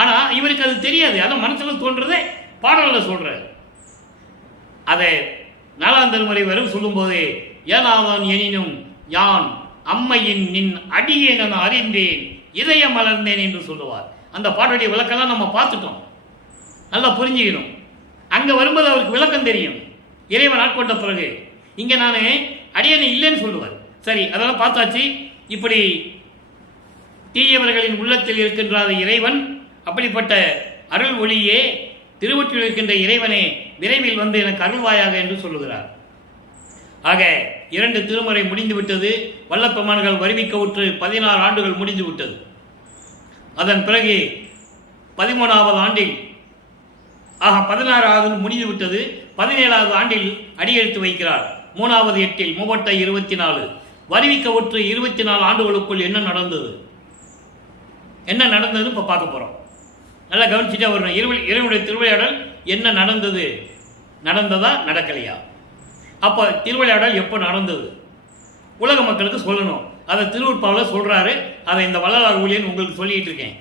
ஆனா இவருக்கு அது தெரியாது. அதான் மனசுல தோன்றதே பாடல்ல சொல்றாரு. அதை 4ஆம் திருமுறை வரும் சொல்லும் போதே, ஏனாவன் எனினும் யான் அம்மையின் நின் அடியே நான் அறிந்தேன், இதய மலர்ந்தேன் என்று சொல்லுவார். அந்த பாட்டுடைய விளக்கெல்லாம் நம்ம பார்த்துட்டோம். நல்லா புரிஞ்சுக்கணும். அங்க வரும்போது அவருக்கு விளக்கம் தெரியும். இறைவன் ஆட்கொண்ட பிறகு இங்க நான் அடியனை இல்லைன்னு சொல்லுவார். சரி, அதெல்லாம் பார்த்தாச்சு. இப்படி தீயவர்களின் உள்ளத்தில் இருக்கின்ற இறைவன், அப்படிப்பட்ட அருள் ஒளியே, திருவொற்றில் இருக்கின்ற இறைவனே, விரைவில் வந்து எனக்கு அருள்வாயாக என்று சொல்லுகிறார். ஆக 2 திருமுறை முடிந்து விட்டது. வல்லப்பெருமான்கள் வருவிக்க உற்று 16 ஆண்டுகள் முடிந்து விட்டது. அதன் பிறகு 13வது ஆண்டில் 16வது முடிந்து விட்டது. 17வது ஆண்டில் அடியெடுத்து வைக்கிறார். 3வது எட்டில் 24 வருவிக்க உற்று 24 ஆண்டுகளுக்குள் என்ன நடந்தது இப்போ பார்க்க போறோம். நல்லா கவனிச்சுட்டே வரணும். இறைவனுடைய திருவிளையாடல் என்ன நடந்தது, நடந்ததா நடக்கலையா? அப்ப திருவிளையாடல் எப்போ நடந்தது உலக மக்களுக்கு சொல்லணும். அதை திருவூர்பாவில் சொல்றாரு. அதை இந்த வள்ளலார் ஊழியன் உங்களுக்கு சொல்லிட்டு இருக்கேன்.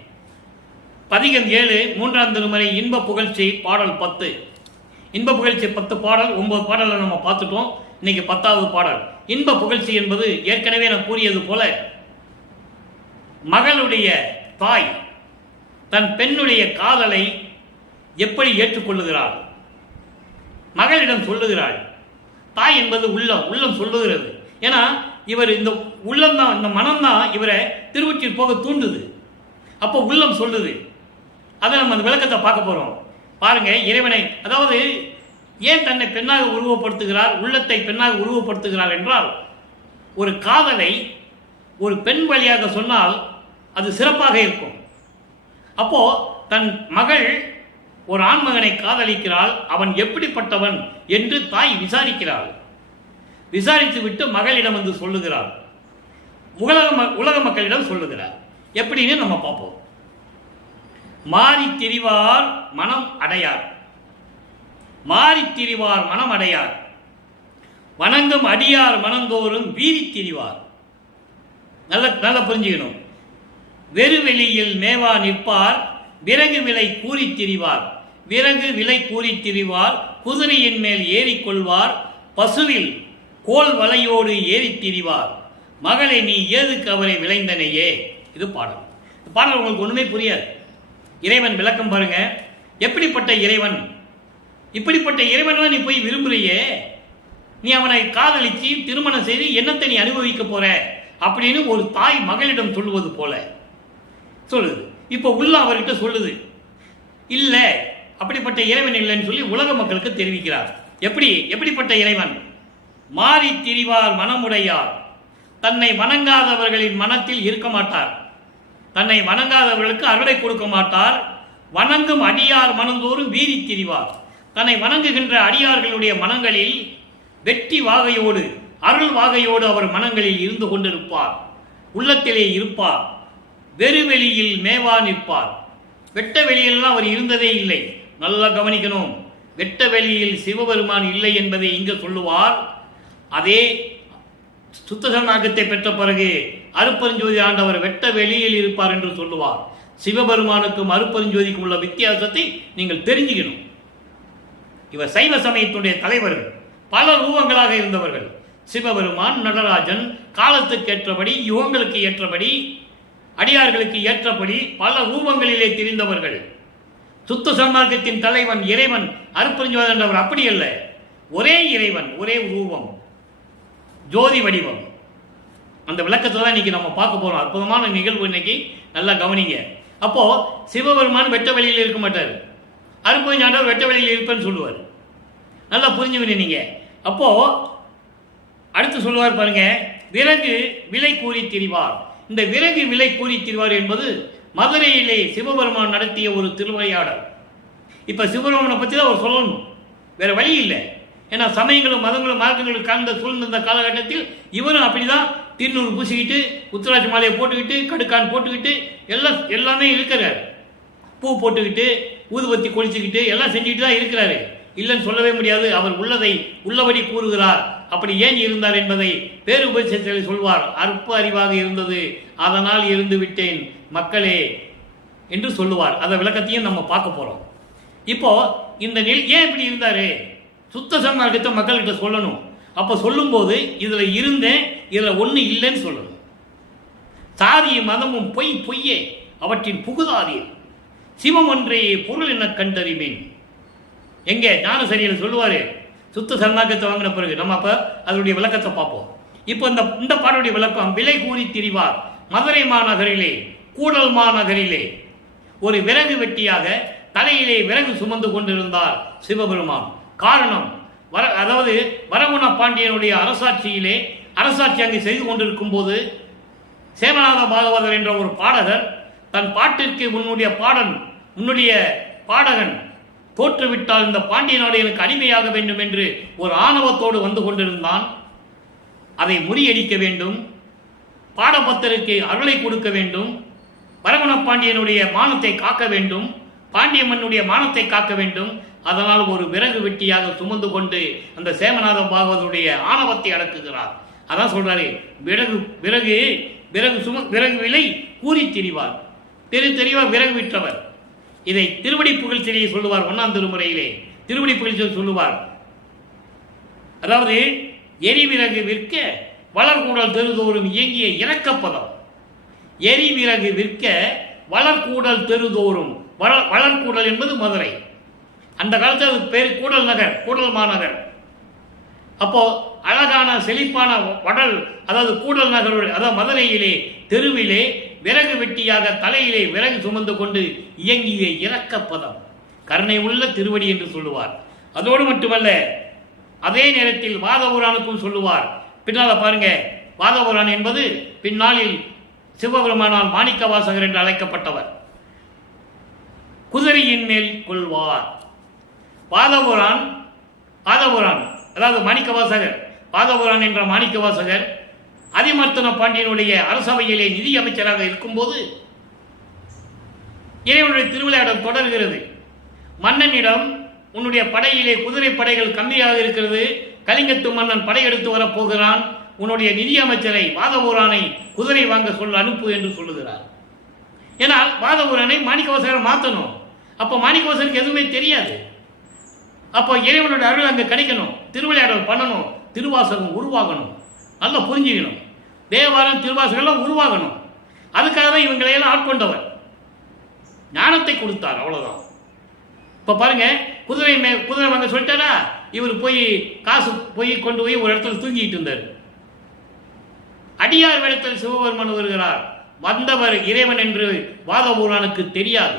பதிகம் 7 3ஆம் திருமுறை இன்ப புகழ்ச்சி பாடல் 10. இன்ப புகழ்ச்சி 10 பாடல், 9 பாடலை நம்ம பார்த்துட்டோம். இன்னைக்கு 10வது பாடல். இன்ப புகழ்ச்சி என்பது ஏற்கனவே நான் கூறியது போல, மகளுடைய தாய் தன் பெண்ணுடைய காதலை எப்படி ஏற்றுக்கொள்ளுகிறாள், மகளிடம் சொல்லுகிறாள். தாய் என்பது உள்ளம் சொல்லுகிறது. ஏன்னா இவர் இந்த உள்ளம் தான், இந்த மனம் தான் இவரை திருவொற்றில் போக தூண்டுது. அப்போ உள்ளம் சொல்லுது. அதை நம்ம அந்த விளக்கத்தை பார்க்க போறோம். பாருங்க, இறைவனை, அதாவது ஏன் தன்னை பெண்ணாக உருவப்படுத்துகிறார், உள்ளத்தை பெண்ணாக உருவப்படுத்துகிறார் என்றால், ஒரு காதலை ஒரு பெண் வழியாக சொன்னால் அது சிறப்பாக இருக்கும். அப்போ தன் மகள் ஒரு ஆண்மகனை காதலிக்கிறாள், அவன் எப்படிப்பட்டவன் என்று தாய் விசாரிக்கிறாள். விசாரித்து விட்டு மகளிடம் வந்து சொல்லுகிறாள், உலக மக்களிடம் சொல்லுகிறார். எப்படின்னு நம்ம பார்ப்போம். மாறி திரிவார் மனம் அடையார், மாறி திரிவார் மனம் அடையார், வணங்கும் அடியார் மனந்தோறும் வீரி திரிவார். நல்லா புரிஞ்சுக்கணும். வெறுவெளியில் மேவா நிற்பார், விறகு விலை கூறி திரிவார், விறகு விலை கூறி திரிவார், குதிரையின் மேல் ஏறிக்கொள்வார், பசுவில் கோல் வலையோடு ஏறி திரிவார், மகளை நீ ஏதுக்கு அவரை விளைந்தனையே. இது பாடல். பாடல் உங்களுக்கு ஒண்ணுமே புரியாது. இறைவன் விளக்கம் பாருங்க. எப்படிப்பட்ட இறைவன், இப்படிப்பட்ட இறைவன் நீ போய் விரும்புறியே, நீ அவனை காதலிச்சு திருமணம் செய்து என்னத்தை நீ அனுபவிக்க போற அப்படின்னு ஒரு தாய் மகளிடம் சொல்லுவது போல சொல்லுது. இப்போ உள்ள அவர்கிட்ட சொல்லுது, இல்ல அப்படிப்பட்ட இறைவன் இல்லைன்னு சொல்லி உலக மக்களுக்கு தெரிவிக்கிறார். எப்படிப்பட்ட இறைவன்? மாறி திரிவார் மனமுடையார், தன்னை வணங்காதவர்களின் மனத்தில் இருக்க மாட்டார், தன்னை வணங்காதவர்களுக்கு அருளை கொடுக்க மாட்டார். வணங்கும் அடியார் மனந்தோறும் வீரி திரிவார், தன்னை வணங்குகின்ற அடியார்களுடைய மனங்களில் வெற்றி வாகையோடு அருள் வாகையோடு அவர் மனங்களில் இருந்து கொண்டிருப்பார், உள்ளத்திலே இருப்பார். வெறுவெளியில் மேவா நிற்பார், வெட்ட வெளியிலாம் அவர் இருந்ததே இல்லை. நல்லா கவனிக்கணும். வெட்ட வெளியில் சிவபெருமான் இல்லை என்பதை இங்கு சொல்லுவார். அதே சுத்த சரணாகத்தை பெற்ற பிறகு அருப்பெருஞ்சோதி ஆண்டவர் வெட்ட வெளியில் இருப்பார் என்று சொல்லுவார். சிவபெருமானுக்கும் அருப்பெருஞ்சோதிக்கும் உள்ள வித்தியாசத்தை நீங்கள் தெரிஞ்சுக்கணும். இவர் சைவ சமயத்துடைய தலைவர்கள், பல ரூபங்களாக இருந்தவர்கள். சிவபெருமான், நடராஜன், காலத்துக்கு ஏற்றபடி, யுகங்களுக்கு ஏற்றபடி, அடியார்களுக்கு ஏற்றபடி பல ரூபங்களிலே தெரிந்தவர்கள். சுத்த சன்மார்க்கத்தின் தலைவன் இறைவன் அருப்பெருஞ்சோதி ஆண்டவர் அப்படி அல்ல. ஒரே இறைவன், ஒரே ரூபம், ஜோதி வடிவம். அந்த விளக்கத்தை தான் இன்னைக்கு நம்ம பார்க்க போறோம். அற்புதமான நிகழ்வு இன்னைக்கு, நல்லா கவனிங்க. அப்போ சிவபெருமான் வெட்ட வெளியில் இருக்க மாட்டார், அருப்பெருஞ்சோதி ஆண்டவர் வெட்ட வெளியில் இருப்பேன்னு சொல்லுவார். நல்லா புரிஞ்சுக்கணும் நீங்க. அப்போ அடுத்து சொல்லுவார் பாருங்க, விறகு விலை கூறி திரிவார். இந்த விறகு விலை கூறி தருவார் என்பது மதுரையிலே சிவபெருமான் நடத்திய ஒரு திருவிளையாடல். இப்போ சிவபெருமானை பற்றி தான் அவர் சொல்லணும், வேற வழி இல்லை. ஏன்னா சமயங்களும் மதங்களும் மார்க்கங்களும் கலந்த சூழ்ந்த காலகட்டத்தில் இவரும் அப்படிதான் திருநூறு பூசிக்கிட்டு உத்தராட்சி மாலையை போட்டுக்கிட்டு கடுக்கான் போட்டுக்கிட்டு எல்லாமே இருக்கிறார். பூ போட்டுக்கிட்டு ஊதுபத்தி கொளிச்சுக்கிட்டு எல்லாம் செஞ்சுக்கிட்டு தான் இருக்கிறாரு. இல்லைன்னு சொல்லவே முடியாது. அவர் உள்ளதை உள்ளபடி கூறுகிறார். அப்படி ஏன் இருந்தார் என்பதை பேரு உபதேசத்தில் சொல்வார். அற்ப அறிவாக இருந்தது, அதனால் இருந்து விட்டேன் மக்களே என்று சொல்லுவார். அந்த விளக்கத்தையும் நம்ம பார்க்க போறோம். இப்போ இந்த ஏன் இப்படி இருந்தாரு, சுத்த சன்மார்க்கத்தை மக்கள்கிட்ட சொல்லணும். அப்ப சொல்லும் போது இதுல இருந்தேன், இதுல ஒண்ணு இல்லைன்னு சொல்லணும். சாதியும் மதமும் பொய்யே அவற்றின் புகுதாதீர், சிவம் ஒன்றே பொருள் என கண்டறிவேன். எங்க ஞானசரியில் சொல்லுவாரு. சுத்த சன்மார்க்கத்தை வாங்கின பிறகு நம்ம அப்ப அதனுடைய விளக்கத்தை பார்ப்போம். இப்போ இந்த பாடலுடைய விளக்கம். விலை கூறி திரிவார் மதுரை மாநகரிலே கூடல் மாநகரிலே ஒரு விறகு வெட்டியாக தலையிலே விறகு சுமந்து கொண்டிருந்தார் சிவபெருமான். காரணம், அதாவது வரகுண பாண்டியனுடைய அரசாட்சி அங்கு செய்து கொண்டிருக்கும் போது சேமநாத பாகவதர் என்ற ஒரு பாடகர் தன் பாட்டிற்கு உன்னுடைய பாடகன் தோற்றுவிட்டால் இந்த பாண்டிய நாடு எனக்கு அடிமையாக வேண்டும் என்று ஒரு ஆணவத்தோடு வந்து கொண்டிருந்தான். அதை முறியடிக்க வேண்டும், பாடபத்தருக்கு அருளை கொடுக்க வேண்டும், வரகுண பாண்டியனுடைய மானத்தை காக்க வேண்டும், பாண்டிய மண்ணுடைய மானத்தை காக்க வேண்டும். அதனால் ஒரு விறகு வெட்டியாக சுமந்து கொண்டு அந்த சேமநாத பாகவதருடைய ஆணவத்தை அடக்குகிறார். அதான் சொல்றாரு, விறகு விலை கூறி திரிவார். தெளிவா விறகு விற்றவர். இதை திருவடி புகழ்ச்சியை சொல்லுவார். 1ஆம் திருமுறையிலே திருவடி புகழ்ச்சி சொல்லுவார். அதாவது எரிவிறகு விற்க வளர்கூடல் தெருதோறும் இயங்கிய இறக்கப்பதம். எரிவிறகு விற்க வளர்கூடல் தெருதோறும், வளர்கூடல் என்பது மதுரை. அந்த காலத்தில் அது பேர் கூடல் மாநகர். அப்போ அழகான செழிப்பான வடல், அதாவது கூடல் நகர், அதாவது மதுரையிலே தெருவிலே விறகு வெட்டியாக தலையிலே விறகு சுமந்து கொண்டு இயங்கிய இறக்கப்பதம், கருணை உள்ள திருவடி என்று சொல்லுவார். அதோடு மட்டுமல்ல, அதே நேரத்தில் வாதபுரானுக்கும் சொல்லுவார். பின்னால பாருங்க, வாதபுரான் என்பது பின்னாளில் சிவபெருமானால் மாணிக்க வாசகர் என்று அழைக்கப்பட்டவர். குதிரையின் மேல் கொள்வார். வாதபுரான் அதாவது மாணிக்க வாசகர், வாதபுரான் என்ற மாணிக்க வாசகர் அதிமர்த்தன பாண்டியனுடைய அரசவையிலே நிதி அமைச்சராக இருக்கும்போது இறைவனுடைய திருவிளையாடல் தொடர்கிறது. மன்னனிடம் உன்னுடைய படையிலே குதிரை படைகள் கம்மியாக இருக்கிறது, கலிங்கத்து மன்னன் படையெடுத்து வரப்போகிறான், உன்னுடைய நிதி அமைச்சரை வாதபுரானை குதிரை வாங்க சொல்ல அனுப்பு என்று சொல்லுகிறார். ஏனால் வாதபுரானை மாணிக்கவாசகரை மாற்றணும். அப்போ மாணிக்கவாசகருக்கு எதுவுமே தெரியாது. அப்போ இறைவனுடைய அருள் அங்கே கிடைக்கணும், திருவிளையாடல் பண்ணணும், திருவாசகம் உருவாகணும், நல்லா புரிஞ்சுக்கணும். தேவாரம் திருவாசகம் உருவாகணும். அதுக்காக தான் இவங்களையெல்லாம் ஆட்கொண்டவர், ஞானத்தை கொடுத்தார். அவ்வளவுதான். இப்ப பாருங்க, குதிரை வாங்க சொல்லிட்டாரா, இவர் போய் காசு கொண்டு போய் ஒரு இடத்துல தூங்கிட்டு இருந்தார். அடியார் வேடத்தில் சிவபெருமான் வருகிறார். வந்தவர் இறைவன் என்று வாதபுரானுக்கு தெரியாது.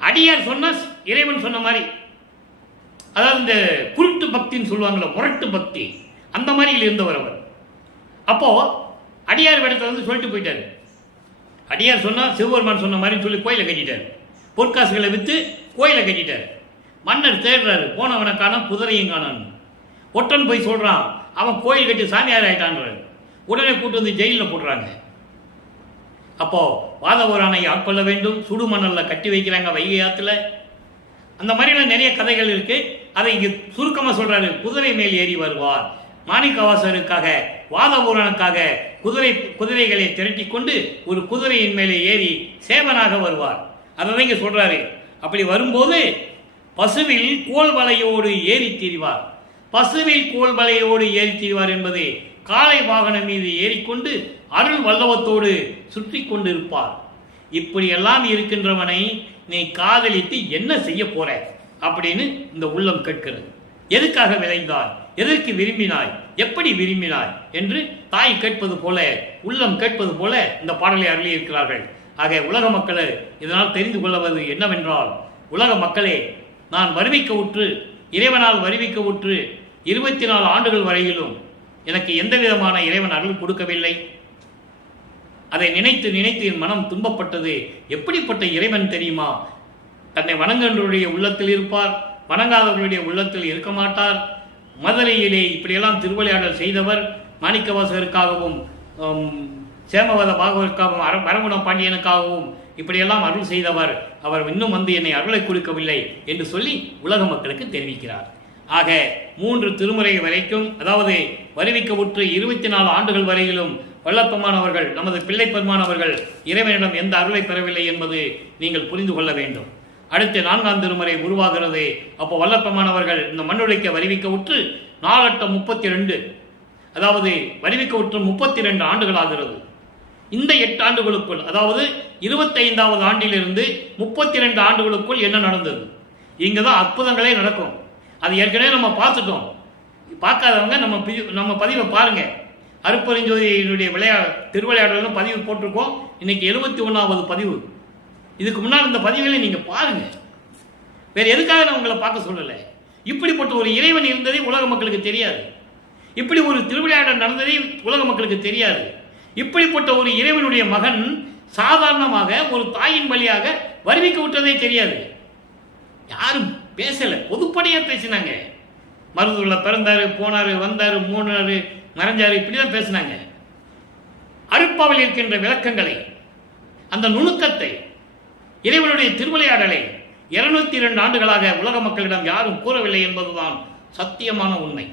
அடியார் சொன்ன இறைவன் சொன்ன மாதிரி, அதாவது இந்த குருட்டு பக்தின்னு சொல்லுவாங்களோ, முரட்டு பக்தி, அந்த மாதிரியில் இருந்தவர் அவர். அப்போ அடியார் வேடத்தில் வந்து சொல்லிட்டு போயிட்டாரு. அடியார் சொன்னா சிவபெருமான் சொன்ன மாதிரி சொல்லி கோயிலை கட்டிட்டார். பொற்காசுகளை விற்று கோயிலை கட்டிட்டார். மன்னர் தேடுறாரு, போனவனை காணோம், குதிரையும் காணோம். ஒற்றன் போய் சொல்றான், அவன் கோயில் கட்டி சாமியார் ஆயிட்டான்றாரு. உடனே கூட்டு வந்து ஜெயிலில் போடுறாங்க. அப்போ வாதபுரானை ஆட்கொள்ள வேண்டும், சுடுமணல்ல கட்டி வைக்கிறாங்க வைகை ஆத்துல. அந்த மாதிரிலாம் நிறைய கதைகள் இருக்கு. அதை இங்கு சுருக்கமாக சொல்றாரு. குதிரை மேல் ஏறி வருவார். மாணிக்கவாசகருக்காக, வாதபுரானுக்காக குதிரைகளை திரட்டி கொண்டு ஒரு குதிரையின் மேலே ஏறி சேவனாக வருவார். அதை இங்க சொல்றாரு. அப்படி வரும்போது பசுவில் கோல் வலையோடு ஏறி திரிவார். பசுவில் கோல் வலையோடு ஏறி திரிவார் என்பது காளை வாகனம் மீது ஏறிக்கொண்டு அருள் வல்லவத்தோடு சுற்றி கொண்டு இருப்பார். இப்படி எல்லாம் இருக்கின்றவனை நீ காதலித்து என்ன செய்ய போற அப்படின்னு இந்த உள்ளம் கேட்கிறது. எதுக்காக விளைந்தாய், எதற்கு விரும்பினாய், எப்படி விரும்பினாய் என்று தாய் கேட்பது போல, உள்ளம் கேட்பது போல இந்த பாடலை அருளி இருக்கிறார்கள். ஆக உலக மக்களே, இதனால் தெரிந்து கொள்வது என்னவென்றால், உலக மக்களே, நான் வருவிக்க உற்று, இறைவனால் வருவிக்க உற்று 24 ஆண்டுகள் வரையிலும் எனக்கு எந்த விதமான இறைவன் அருள் கொடுக்கவில்லை. அதை நினைத்து நினைத்து என் மனம் துன்பப்பட்டது. எப்படிப்பட்ட இறைவன் தெரியுமா? தன்னை வணங்குகின்றவருடைய உள்ளத்தில் இருப்பார், வணங்காதவர்களுடைய உள்ளத்தில் இருக்க மாட்டார். மதுரையிலே இப்படியெல்லாம் திருவிளையாடல் செய்தவர், மாணிக்கவாசகருக்காகவும் சேமவத பாகவருக்காகவும் வரகுண பாண்டியனுக்காகவும் இப்படியெல்லாம் அருள் செய்தவர். அவர் இன்னும் என்னை அருளை கொடுக்கவில்லை என்று சொல்லி உலக மக்களுக்கு தெரிவிக்கிறார். ஆக 3 திருமுறை வரைக்கும், அதாவது வருவிக்க உற்று 24 ஆண்டுகள் வரையிலும் வல்லப்பெருமானவர்கள், நமது பிள்ளை பெருமானவர்கள் இறைவனிடம் எந்த அருளை பெறவில்லை என்பது நீங்கள் புரிந்து கொள்ள வேண்டும். அடுத்து 4ஆம் திருமுறை உருவாகிறது. அப்போ வல்லப்பெருமானவர்கள் இந்த மண்ணுடைக்க வருவிக்க உற்று 4×8 32, அதாவது வருவிக்க உற்று 32 ஆண்டுகள் ஆகிறது. இந்த 8 ஆண்டுகளுக்குள், அதாவது 25வது ஆண்டிலிருந்து 32 ஆண்டுகளுக்குள் என்ன நடந்தது? இங்கே தான் அற்புதங்களே நடக்கும். அது ஏற்கனவே நம்ம பார்த்துட்டோம். பார்க்காதவங்க நம்ம பதிவை பாருங்க. அருட்பெருஞ்சோதியினுடைய திருவிளையாடலும் பதிவு போட்டிருக்கோம். இன்னைக்கு 71வது பதிவு. இதுக்கு முன்னால் இந்த பதிவுகளை நீங்கள் பாருங்க. வேற எதுக்காக நான் உங்களை பார்க்க சொல்லலை. இப்படிப்பட்ட ஒரு இறைவன் இருந்ததே உலக மக்களுக்கு தெரியாது. இப்படி ஒரு திருவிளையாடல் நடந்ததே உலக மக்களுக்கு தெரியாது. இப்படிப்பட்ட ஒரு இறைவனுடைய மகன் சாதாரணமாக ஒரு தாயின் வழியாக வருவிக்க விட்டதே தெரியாது. யாரும் பேசல, பொதுப்படையா பேசினாங்க. மருதுள்ள பிறந்தாரு, போனாரு, வந்தாரு, மூணாரு, மறைஞ்சாரு, இப்படிதான் பேசினாங்க. அருட்பாவில் இருக்கின்ற விளக்கங்களை, அந்த நுணுக்கத்தை, இறைவனுடைய திருவிளையாடலை 202 ஆண்டுகளாக உலக மக்களிடம் யாரும் கூறவில்லை என்பதுதான் சத்தியமான உண்மை.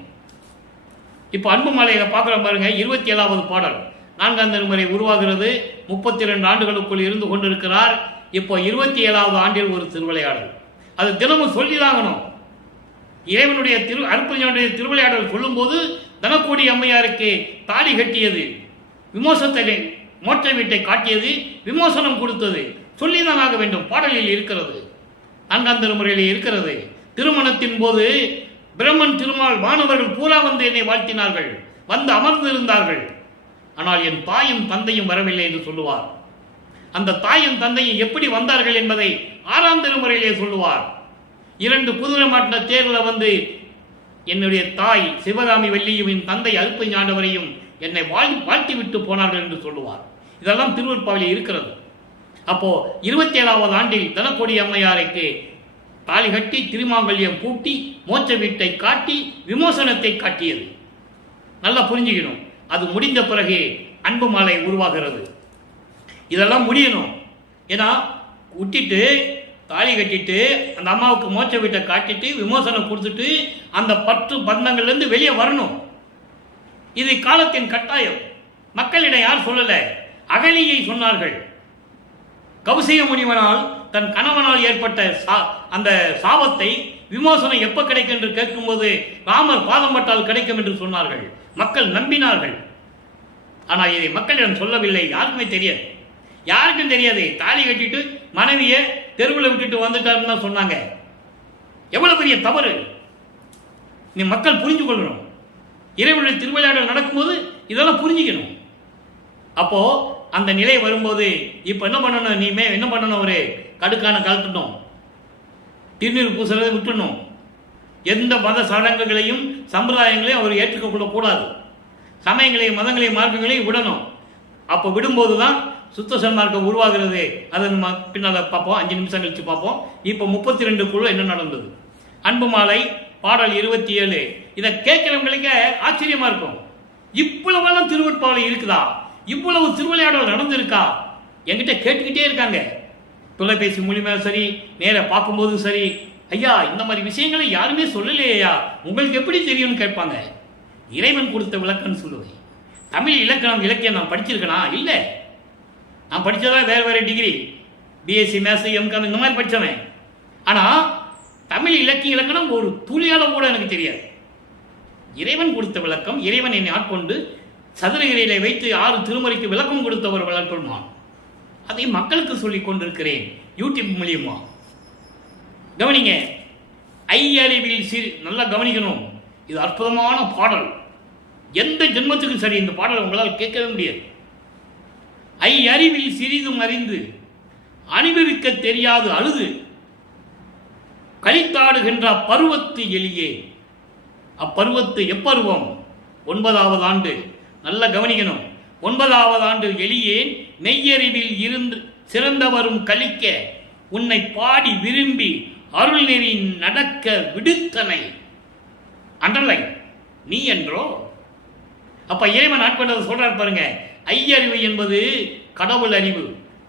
இப்போ அன்பு மாலையில பார்க்குறோம் பாருங்க. 27வது பாடல் 4ஆம் திருமுறை உருவாகிறது. 32 ஆண்டுகளுக்குள் இருந்து கொண்டிருக்கிறார். இப்போ 27வது ஆண்டில் ஒரு திருவிளையாடல். அது தினமும் சொல்லிதாகணும். இறைவனுடைய அருட்பெருஞ்சோதியுடைய திருவிளையாடல் சொல்லும்போது தனக்கோடி அம்மையாருக்கு தாலி கட்டியது, விமோசத்தை மோட்ச வீட்டை காட்டியது, விமோசனம் கொடுத்தது, சொல்லிதான் ஆக வேண்டும். பாடலில் இருக்கிறது, 4ஆம் திருமுறையிலே இருக்கிறது. திருமணத்தின் போது பிரம்மன் திருமால் வானவர்கள் பூரா வந்து என்னை வாழ்த்தினார்கள், வந்து அமர்ந்து இருந்தார்கள். ஆனால் என் தாயும் தந்தையும் வரவில்லை என்று சொல்லுவார். அந்த தாயும் தந்தையும் எப்படி வந்தார்கள் என்பதை 6ஆம் திருமுறையிலே சொல்லுவார். 2 குதிரை மாட்டின தேர்ல வந்து என்னுடைய தாய் சிவகாமி வள்ளியும் என் தந்தை அருட்பெருஞ்ஞாண்டவரையும் என்னை வாழ்த்தி விட்டு போனார்கள் என்று சொல்லுவார். இதெல்லாம் திருவருட்பாவிலே இருக்கிறது. அப்போ 27வது ஆண்டில் தனக்கோடி அம்மையாருக்கு தாலி கட்டி, திருமாங்கல்யம் பூட்டி, மோட்ச வீட்டை காட்டி, விமோசனத்தை காட்டியது. நல்லா புரிஞ்சுக்கணும். அது முடிந்த பிறகு அன்பு மாலை உருவாகிறது. இதெல்லாம் முடியணும். ஏன்னா விட்டுட்டு தாலி கட்டிட்டு அந்த அம்மாவுக்கு மோட்ச வீட்டை காட்டிட்டு விமோசனம் கொடுத்துட்டு அந்த 10 பந்தங்கள்லேருந்து வெளியே வரணும். இது காலத்தின் கட்டாயம். மக்களிடம் யார் சொல்லல, அகலியை சொன்னார்கள். கௌசிக முனிவனால் தன் கணவனால் ஏற்பட்ட அந்த சாபத்தை விமோசனம் எப்ப கிடைக்கும் என்று கேட்கும்போது ராமர் பாதம் பட்டால் கிடைக்கும் என்று சொன்னார்கள். மக்கள் நம்பினார்கள். ஆனால் இதை மக்களிடம் சொல்லவில்லை. யாருக்குமே தெரியாது. யாருக்கும் தெரியாது. தாலி கட்டிட்டு மனைவியை தெருவில் விட்டுட்டு வந்துட்டாருன்னு தான் சொன்னாங்க. எவ்வளவு பெரிய தவறு! நீ மக்கள் புரிஞ்சு கொள்ளணும். இறைவனுடைய திருவிளையாடல் நடக்கும்போது இதெல்லாம் புரிஞ்சுக்கணும். அப்போ அந்த நிலை வரும்போது இப்ப என்ன பண்ணணும்? நீமே என்ன பண்ணணும்? ஒரு கடுக்கான கலட்டணும், திருநீர் பூசுறதை விட்டுணும். எந்த மத சடங்குகளையும் சம்பிரதாயங்களையும் அவர் ஏற்றுக்கொள்ளக்கூடாது. சமயங்களையும் மதங்களையும் மார்க்கங்களையும் விடணும். அப்போ விடும்போது தான் சுத்த சன்மார்க்கம் உருவாகிறது. அதை நம்ம பின்னால் பார்ப்போம், 5 நிமிஷம் கழிச்சு பார்ப்போம். இப்போ 32க்குள்ள என்ன நடந்தது? அன்பு மாலை பாடல் 27. இதை கேட்கிறவங்களுக்கு ஆச்சரியமா இருக்கும். இவ்வளவெல்லாம் திருவருட்பாவில் இருக்குதா? இவ்வளவு திருவிளையாடல் நடந்திருக்கா? என்கிட்ட கேட்டுக்கிட்டே இருக்காங்க. தொலைபேசி மூலியமாக சரி, நேர பார்க்கும்போது சரி, ஐயா இந்த மாதிரி விஷயங்களை யாருமே சொல்லலையா, உங்களுக்கு எப்படி தெரியும்னு கேட்பாங்க. இறைவன் கொடுத்த விளக்கம்னு சொல்லுவேன். தமிழ் இலக்கியம் நான் படிச்சிருக்கேனா? இல்லை. நான் படித்ததா வேறு டிகிரி, பிஎஸ்சி மேத்ஸ், எம்காம் இந்த மாதிரி படித்தவன். ஆனால் தமிழ் இலக்கணம் ஒரு துளியால் கூட எனக்கு தெரியாது. இறைவன் கொடுத்த விளக்கம். இறைவன் என்னை ஆட்கொண்டு சதுரகிரியிலே வைத்து 6 திருமுறைக்கு விளக்கம் கொடுத்த ஒரு வளர்ப்பெருமான். அதை மக்களுக்கு சொல்லிக் கொண்டிருக்கிறேன் யூடியூப் மூலியமா. கவனிங்க. ஐயறிவில் நல்லா கவனிக்கணும். இது அற்புதமான பாடல். எந்த ஜென்மத்துக்கும் சரி இந்த பாடலை உங்களால் கேட்கவே முடியாது. ஐயறிவில் சிறிதும் அறிந்து அனுபவிக்க தெரியாது அழுது கலித்தாடுகின்ற அப்பருவத்து எளியே. அப்பருவத்து எப்பருவம்? 9வது ஆண்டு. நல்லா கவனிக்கணும். 9வது ஆண்டு எளியேன் மெய்யறிவில் இருந்து சிறந்தவரும் கழிக்க உன்னை பாடி விரும்பி அருள் நெறி நடக்க விடுத்தனை. அண்டர்லைன், நீ என்றோ. அப்ப இறைவன் ஆட்கொண்டதை சொல்றார் பாருங்க. ஐயறிவு என்பது கடவுள் அறிவு,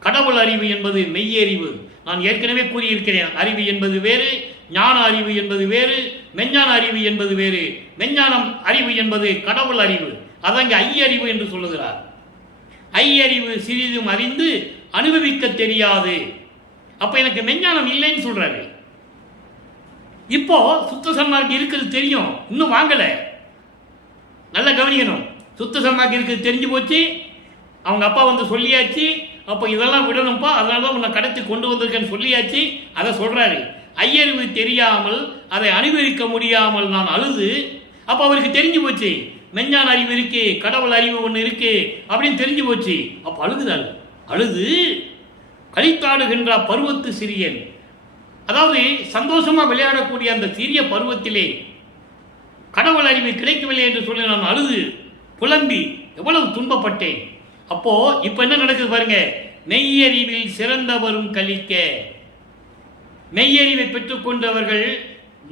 கடவுள் அறிவு என்பது மெய்யறிவு. நான் ஏற்கனவே கூறியிருக்கிறேன், அறிவு என்பது வேறு, ஞான அறிவு என்பது வேறு, மெஞ்ஞான அறிவு என்பது வேறு. மெஞ்ஞானம் அறிவு என்பது கடவுள் அறிவு. அதங்க ஐயறிவு என்று சொல்லுகிறார். ஐயறிவு சிறிதும் அறிந்து அனுபவிக்க தெரியாது. அப்ப எனக்கு மெஞ்ஞானம் இல்லைன்னு சொல்றாரு. இப்போ சுத்த சன்மார்க்கம் இருக்குது தெரியும், இன்னும் வாங்கல. நல்லா கவனிக்கணும். சுத்த சன்மார்க்கம் இருக்குது தெரிஞ்சு போச்சு, அவங்க அப்பா வந்து சொல்லியாச்சு. அப்போ இதெல்லாம் விடணும்ப்பா, அதனால தான் உன்னை கடத்தி கொண்டு வந்திருக்கேன்னு சொல்லியாச்சு. அதை சொல்றாரு. ஐயறிவு தெரியாமல் அதை அனுபவிக்க முடியாமல் நான் அழுது, அப்போ அவருக்கு தெரிஞ்சு போச்சு மெஞ்ஞான அறிவு இருக்கு, கடவுள் அறிவு ஒன்று இருக்கு அப்படின்னு தெரிஞ்சு போச்சு. அப்போ அழுகுதாள். அழுது கழித்தாடுகின்ற பருவத்து சிறியன், அதாவது சந்தோஷமா விளையாடக்கூடிய அந்த சிறிய பருவத்திலே கடவுள் அறிவு கிடைக்கவில்லை என்று சொல்லி நான் அழுது புலம்பி எவ்வளவு துன்பப்பட்டேன். அப்போ இப்ப என்ன நடக்குது பாருங்க. மெய்யறிவில் சிறந்தவரும் கழிக்க, மெய்யறிவை பெற்றுக்கொண்டவர்கள்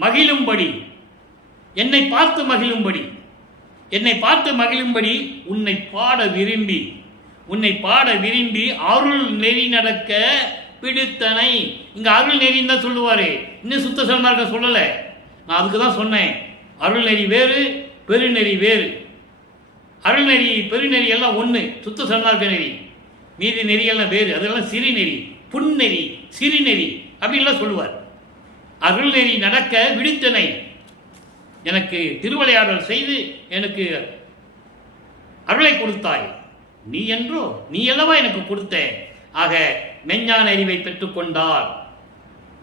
மகிழும்படி, என்னை பார்த்து மகிழும்படி, என்னை பார்த்து மகிழும்படி உன்னை பாட விரும்பி, உன்னை பாட விரும்பி அருள் நெறி நடக்க பிடித்தனை. இங்க அருள் நெறின்னு தான் சொல்லுவாரு, இன்னும் சுத்த சன்மார்க்கம் சொல்லல. நான் அதுக்கு தான் சொன்னேன், அருள் நெறி வேறு, பெருநெறி வேறு. அருள்நெறி பெருநெறி எல்லாம் ஒன்று, சுத்த சன்மார்க்க நெறி. மீதி நெறியெல்லாம் வேறு, அதெல்லாம் சிறுநெறி, புன்னெறி, சிறுநெறி அப்படின்லாம் சொல்லுவார். அருள் நெறி நடக்க விடுத்தனை, எனக்கு திருவிளையாடல் செய்து எனக்கு அருளை கொடுத்தாய். நீ என்றோ, நீ அல்லவா எனக்கு கொடுத்த. ஆக மெஞ்ஞான அறிவை பெற்றுக்கொண்டார்.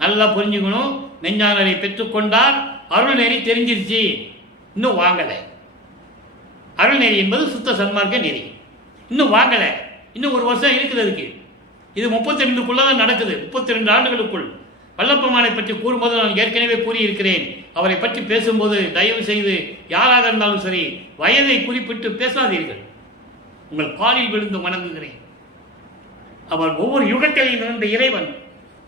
நல்லா புரிஞ்சுக்கணும். மெஞ்ஞான அறிவை பெற்றுக்கொண்டார், அருள் நெறி தெரிஞ்சிருச்சு, இன்னும் வாங்கலை. அருள் நெறி என்பது சுத்த சன்மார்க்க நெறி, இன்னும் வாங்கலை. இன்னும் ஒரு வருஷம் இருக்குது அதுக்கு. இது 32க்குள்ள தான் நடக்குது, 32 ஆண்டுகளுக்குள். வல்லப்பெருமானை பற்றி கூறும்போது நான் ஏற்கனவே கூறியிருக்கிறேன். அவரை பற்றி பேசும்போது தயவு செய்து யாராக இருந்தாலும் சரி வயதை குறிப்பிட்டு பேசாதீர்கள். உங்கள் காலில் விழுந்து வணங்குகிறேன். அவர் ஒவ்வொரு யுகத்திலையும் இருந்த இறைவன்,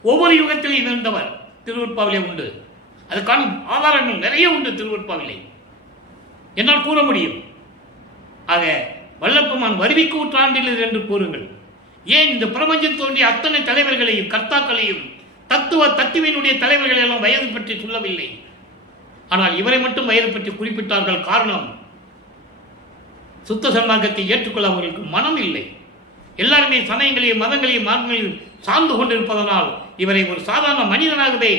ஒவ்வொரு யுகத்திலையும் இருந்தவர் திருவருட்பாவிலே உண்டு. அதுக்கான ஆதாரங்கள் நிறைய உண்டு திருவருட்பாவிலே, என்னால் கூற முடியும். ஆக வல்லப்பெருமான் வருவிக்கு ஊற்றாண்டில் என்று கூறுங்கள். ஏன் இந்த பிரபஞ்சம் தோன்றிய அத்தனை தலைவர்களையும் கர்த்தாக்களையும் தத்துவினுடைய தலைவர்கள் எல்லாம் வயது பற்றி சொல்லவில்லை. ஆனால் இவரை மட்டும் வயது பற்றி குறிப்பிட்டார்கள். காரணம், சுத்த சன்மார்க்கத்தை ஏற்றுக்கொள்ள அவர்களுக்கு மனம் இல்லை. எல்லாருமே சமயங்களையும் மதங்களையும் மார்க்கங்களையும் சார்ந்து கொண்டிருப்பதனால் இவரை ஒரு சாதாரண மனிதனாகவே,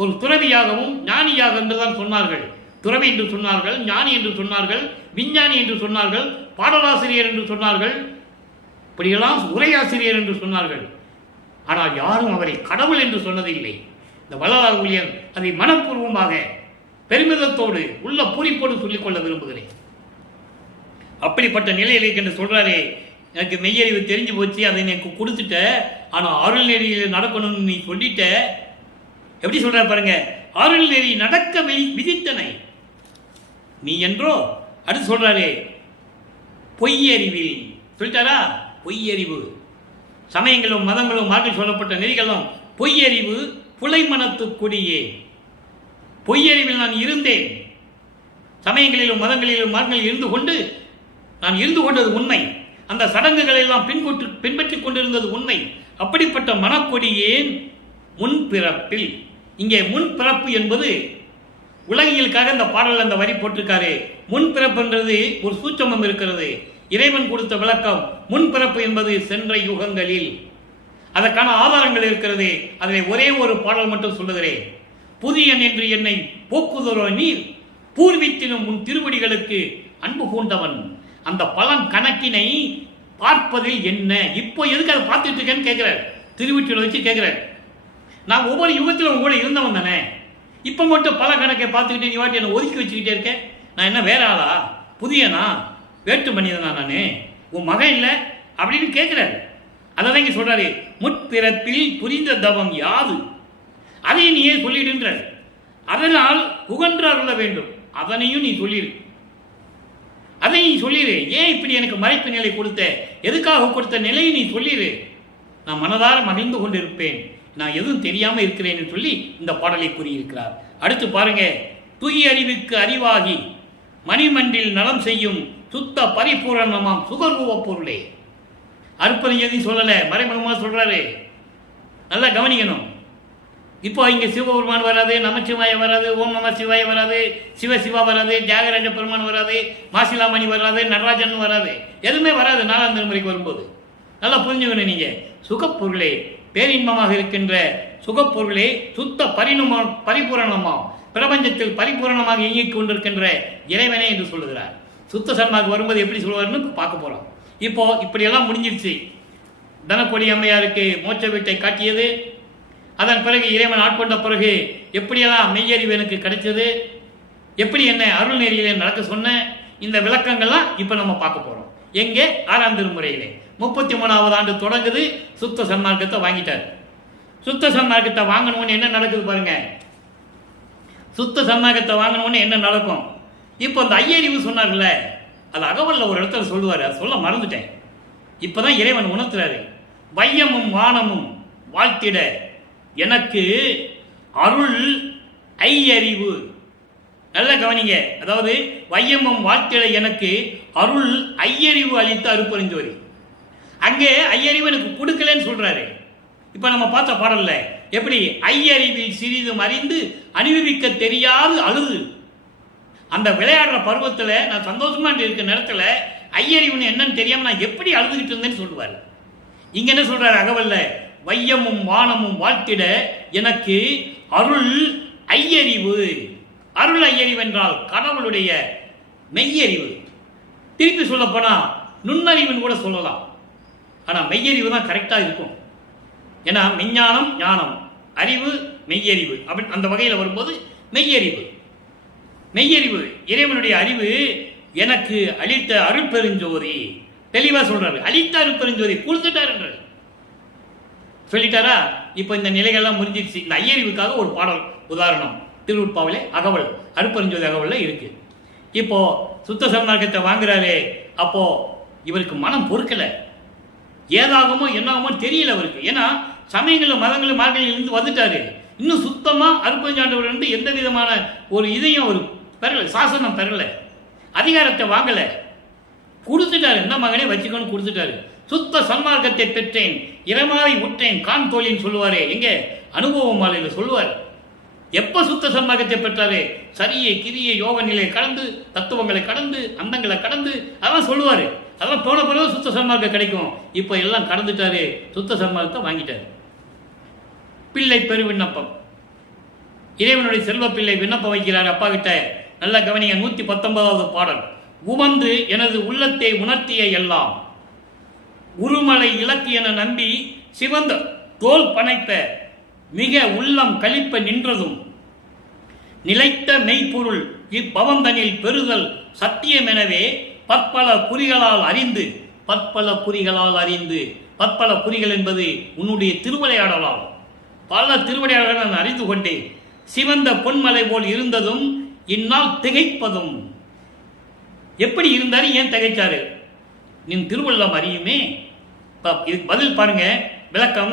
ஒரு துறவியாகவும் ஞானியாக என்றுதான் சொன்னார்கள். துறவி என்று சொன்னார்கள், ஞானி என்று சொன்னார்கள், விஞ்ஞானி என்று சொன்னார்கள், பாடலாசிரியர் என்று சொன்னார்கள், இப்படியெல்லாம் உரையாசிரியர் என்று சொன்னார்கள். ஆனால் யாரும் அவரை கடவுள் என்று சொன்னதில்லை. இந்த வள்ளலார் ஊழியர் அதை மனப்பூர்வமாக பெருமிதத்தோடு உள்ள பூரிப்போடு சொல்லிக்கொள்ள விரும்புகிறேன். அப்படிப்பட்ட நிலையில் என்று சொல்றாரே, எனக்கு மெய்யறிவு தெரிஞ்சு போச்சு, அதை எனக்கு கொடுத்துட்ட, ஆனால் அருள் நெறியில் நடக்கணும்னு நீ சொல்லிட்ட. எப்படி சொல்ற பாருங்க, அருள் நெறி நடக்க விதித்தனை நீ என்றோ. அடுத்து சொல்றாரே, பொய்யறிவில் சொல்லிட்டாரா. பொய்யறிவு, சமயங்களும் மதங்களும் மாற்றி சொல்லப்பட்ட நெறிகளும் பொய்யறிவு புலை மனத்து கொடியே. பொய்யறிவில் நான் இருந்தேன், சமயங்களிலும் மதங்களிலும் மார்க்கங்களில் இருந்து கொண்டு நான் இருந்து கொண்டது உண்மை. அந்த சடங்குகளை எல்லாம் பின்பற்றிக் கொண்டிருந்தது உண்மை. அப்படிப்பட்ட மனக்கொடியேன் முன்பிறப்பில். இங்கே முன்பிறப்பு என்பது உலகியலுக்காக இந்த பாடல் அந்த வரி போட்டிருக்காரு. முன்பிறப்புன்றது ஒரு சூட்சமம் இருக்கிறது. இறைவன் கொடுத்த விளக்கம், முன்பிறப்பு என்பது சென்ற யுகங்களில். அதற்கான ஆதாரங்கள் இருக்கிறது. அதில் ஒரே ஒரு பாடல் மட்டும் சொல்லுகிறேன். புதியன் என்று என்னை போக்குதரோ நீர் பூர்வித்தினும் உன் திருவடிகளுக்கு அன்பு பூண்டவன். அந்த பலன் கணக்கினை பார்ப்பதில் என்ன, இப்போ எதுக்கு அதை பார்த்துட்டு இருக்கேன்னு கேட்கிறார். திருவீட்டில் வச்சு கேட்கிறார். நான் ஒவ்வொரு யுகத்திலும் கூட இருந்தவன் தானே, இப்போ மட்டும் பல கணக்கை பார்த்துக்கிட்டே நீ வாட்டி என்னை ஒதுக்கி வச்சுக்கிட்டே இருக்கேன். நான் என்ன வேற ஆளா, புதியனா, வேட்டு மனிதனா, நான் உன் மகன் இல்லை அப்படின்னு கேட்கிறாரு. அதை தான் இங்கே சொல்றாரு, முற்பிறப்பில் புரிந்த தவம் யாது, அதை நீயே சொல்லிடுன்ற. அதனால் புகன்று அருள வேண்டும், அதனையும் நீ சொல்லிடு. அதை நீ சொல்லிடு. ஏன் இப்படி எனக்கு மறைப்பு நிலை கொடுத்த, எதுக்காக கொடுத்த நிலையை நீ சொல்லிடு. நான் மனதார மகிழ்ந்து கொண்டு இருப்பேன், நான் எதுவும் தெரியாமல் இருக்கிறேன்னு சொல்லி இந்த பாடலை கூறியிருக்கிறார். அடுத்து பாருங்க, துய் அறிவுக்கு அறிவாகி மணிமண்டில் நலம் செய்யும் சுத்த பரிபூரணமாம் சுகர்வ பொருளே. அற்புதம் எதையும் சொல்லலை, மறைமுகமாக சொல்றாரு. நல்லா கவனிக்கணும். இப்போ இங்கே சிவபெருமான் வராது, நமச்சிவாய வராது, ஓம் நம சிவாய வராது, சிவசிவா வராது, தியாகராஜ பெருமான் வராது, மாசிலாமணி வராது, நடராஜன் வராது, எதுவுமே வராது 4ஆம் திருமுறைக்கு வரும்போது. நல்லா புரிஞ்சுக்கணும். நீங்கள் சுகப்பொருளே, பேரின்பமாக இருக்கின்ற சுகப்பொருளே, சுத்த பரிபூரணமாம் பிரபஞ்சத்தில் பரிபூரணமாக இயங்கிக் கொண்டிருக்கின்ற இறைவனே என்று சொல்லுகிறார். சுத்த சன்மார்க்கு வரும்போது எப்படி சொல்லுவார்னு பார்க்க போகிறோம். இப்போ இப்படியெல்லாம் முடிஞ்சிருச்சு. தனக்கொடி அம்மையாருக்கு மோட்ச வீட்டை காட்டியது, அதன் பிறகு இறைவன் ஆட்கொண்ட பிறகு எப்படியெல்லாம் மெய்யறிவு எனக்கு கிடைச்சது, எப்படி என்ன அருள் நெறியிலே நடக்க சொன்ன, இந்த விளக்கங்கள்லாம் இப்போ நம்ம பார்க்க போகிறோம். எங்கே? 6ஆம் திருமுறையிலே 33வது ஆண்டு தொடங்குது. சுத்த சன்மார்க்கத்தை வாங்கிட்டார். சுத்த சன்மார்க்கத்தை வாங்கணும்னு என்ன நடக்குது பாருங்க. சுத்த சன்மார்க்கத்தை வாங்கணும்னு என்ன நடக்கும்? இப்போ அந்த ஐயறிவு சொன்னார்ல, அது அகவல்ல ஒரு இடத்துல சொல்லுவார், அது சொல்ல மறந்துட்டேன். இப்போதான் இறைவன் உணர்த்துறாரு. வையமும் வானமும் வாழ்த்திட எனக்கு அருள் ஐயறிவு. நல்ல கவனிங்க. அதாவது வையமும் வாழ்த்திட எனக்கு அருள் ஐயறிவு அளித்து அருப்பறிஞ்சோரி. அங்கே ஐயறிவு எனக்கு கொடுக்கலன்னு சொல்றாரு. இப்ப நம்ம பார்த்த பாடல்ல எப்படி ஐயறிவில் சிறிதும் அறிந்து அனுபவிக்க தெரியாது அழுது. அந்த விளையாடுற பருவத்தில் நான் சந்தோஷமா இருக்க நேரத்தில் ஐயறிவுன்னு என்னன்னு தெரியாம நான் எப்படி அழுதுகிட்டு இருந்தேன்னு சொல்லுவார். இங்க என்ன சொல்றாரு அகவல்ல? வையமும் வானமும் வாழ்த்திட எனக்கு அருள் ஐயறிவு. அருள் ஐயறிவு என்றால் கடவுளுடைய மெய்யறிவு. திருப்பி சொல்ல போனா நுண்ணறிவுன்னு கூட சொல்லலாம். ஆனா மெய்யறிவு தான் கரெக்டா இருக்கும். ஏன்னா மெஞ்ஞானம் ஞானம், அறிவு மெய்யறிவு, அப்படி அந்த வகையில் வரும்போது மெய்யறிவு. மெய்யறிவு இறைவனுடைய அறிவு எனக்கு அளித்த அருட்பெருஞ்சோதி. தெளிவா சொல்றாரு, அளித்த அருட்பெருஞ்சோதி கொடுத்துட்டாரு சொல்லிட்டாரா. இப்போ இந்த நிலைகள்லாம் முடிஞ்சிருச்சு. இந்த ஐயறிவுக்காக ஒரு பாடல் உதாரணம் திருவுட்பாவிலே அகவல் அருட்பெருஞ்சோதி அகவல்ல இருக்கு. இப்போ சுத்த சன்மார்க்கத்தை வாங்குறாரு. அப்போ இவருக்கு மனம் பொறுக்கல, ஏதாகுமோ என்னாகுமோ தெரியல அவருக்கு. ஏன்னா சமயங்களும் மதங்களும் மார்க்கங்களிலிருந்து வந்துட்டாரு. இன்னும் சுத்தமா அருட்பெருஞ்சாண்டவர் வந்து எந்த விதமான ஒரு இதையும் ஒரு பெறல, சாசனம் பெறல, அதிகாரத்தை வாங்கல, கொடுத்துட்டாரு. என்ன மகனே வச்சுக்கணும் கொடுத்துட்டாரு. சுத்த சன்மார்க்கத்தை பெற்றேன், இரமாவை உற்றேன் கான் தோழின்னு சொல்லுவாரே. எங்க அனுபவ மாலையில சொல்லுவார். எப்ப சுத்த சன்மார்க்கத்தை பெற்றாரு? சரியை கிரியை யோக நிலையை கடந்து, தத்துவங்களை கடந்து, அந்தங்களை கடந்து, அதெல்லாம் சொல்லுவாரு. அதெல்லாம் போன பிறகு சுத்த சன்மார்க்கம் கிடைக்கும். இப்ப எல்லாம் கடந்துட்டாரு, சுத்த சன்மார்க்கத்தை வாங்கிட்டாரு. பிள்ளை பெரு விண்ணப்பம். இறைவனுடைய செல்வ பிள்ளை விண்ணப்பம் வைக்கிறார் அப்பா கிட்ட. நல்ல கவனிங்க. 119வது பாடல். உவந்து எனது உள்ளத்தை உணர்த்திய எல்லாம் உருமலை இலக்கு என நம்பி சிவந்த தோல் பனைத்த மிக உள்ளம் கழிப்ப நின்றதும் நிலைத்த மெய்ப்பொருள் இப்பவந்தனில் பெறுதல் சத்தியம் எனவே பற்பல குறிகளால் அறிந்து, பற்பல குறிகளால் அறிந்து, பற்பல குறிகள் என்பது உன்னுடைய திருவிளையாடலால் பல திருவிளையாடலை நான் அறிந்து கொண்டேன். சிவந்த பொன்மலை போல் இருந்ததும் இந்நாள் திகைப்பதும். எப்படி இருந்தாரு, ஏன் திகைச்சாரு? நின் திருவள்ளம் அறியுமே. இதுக்கு பதில் பாருங்க, விளக்கம்.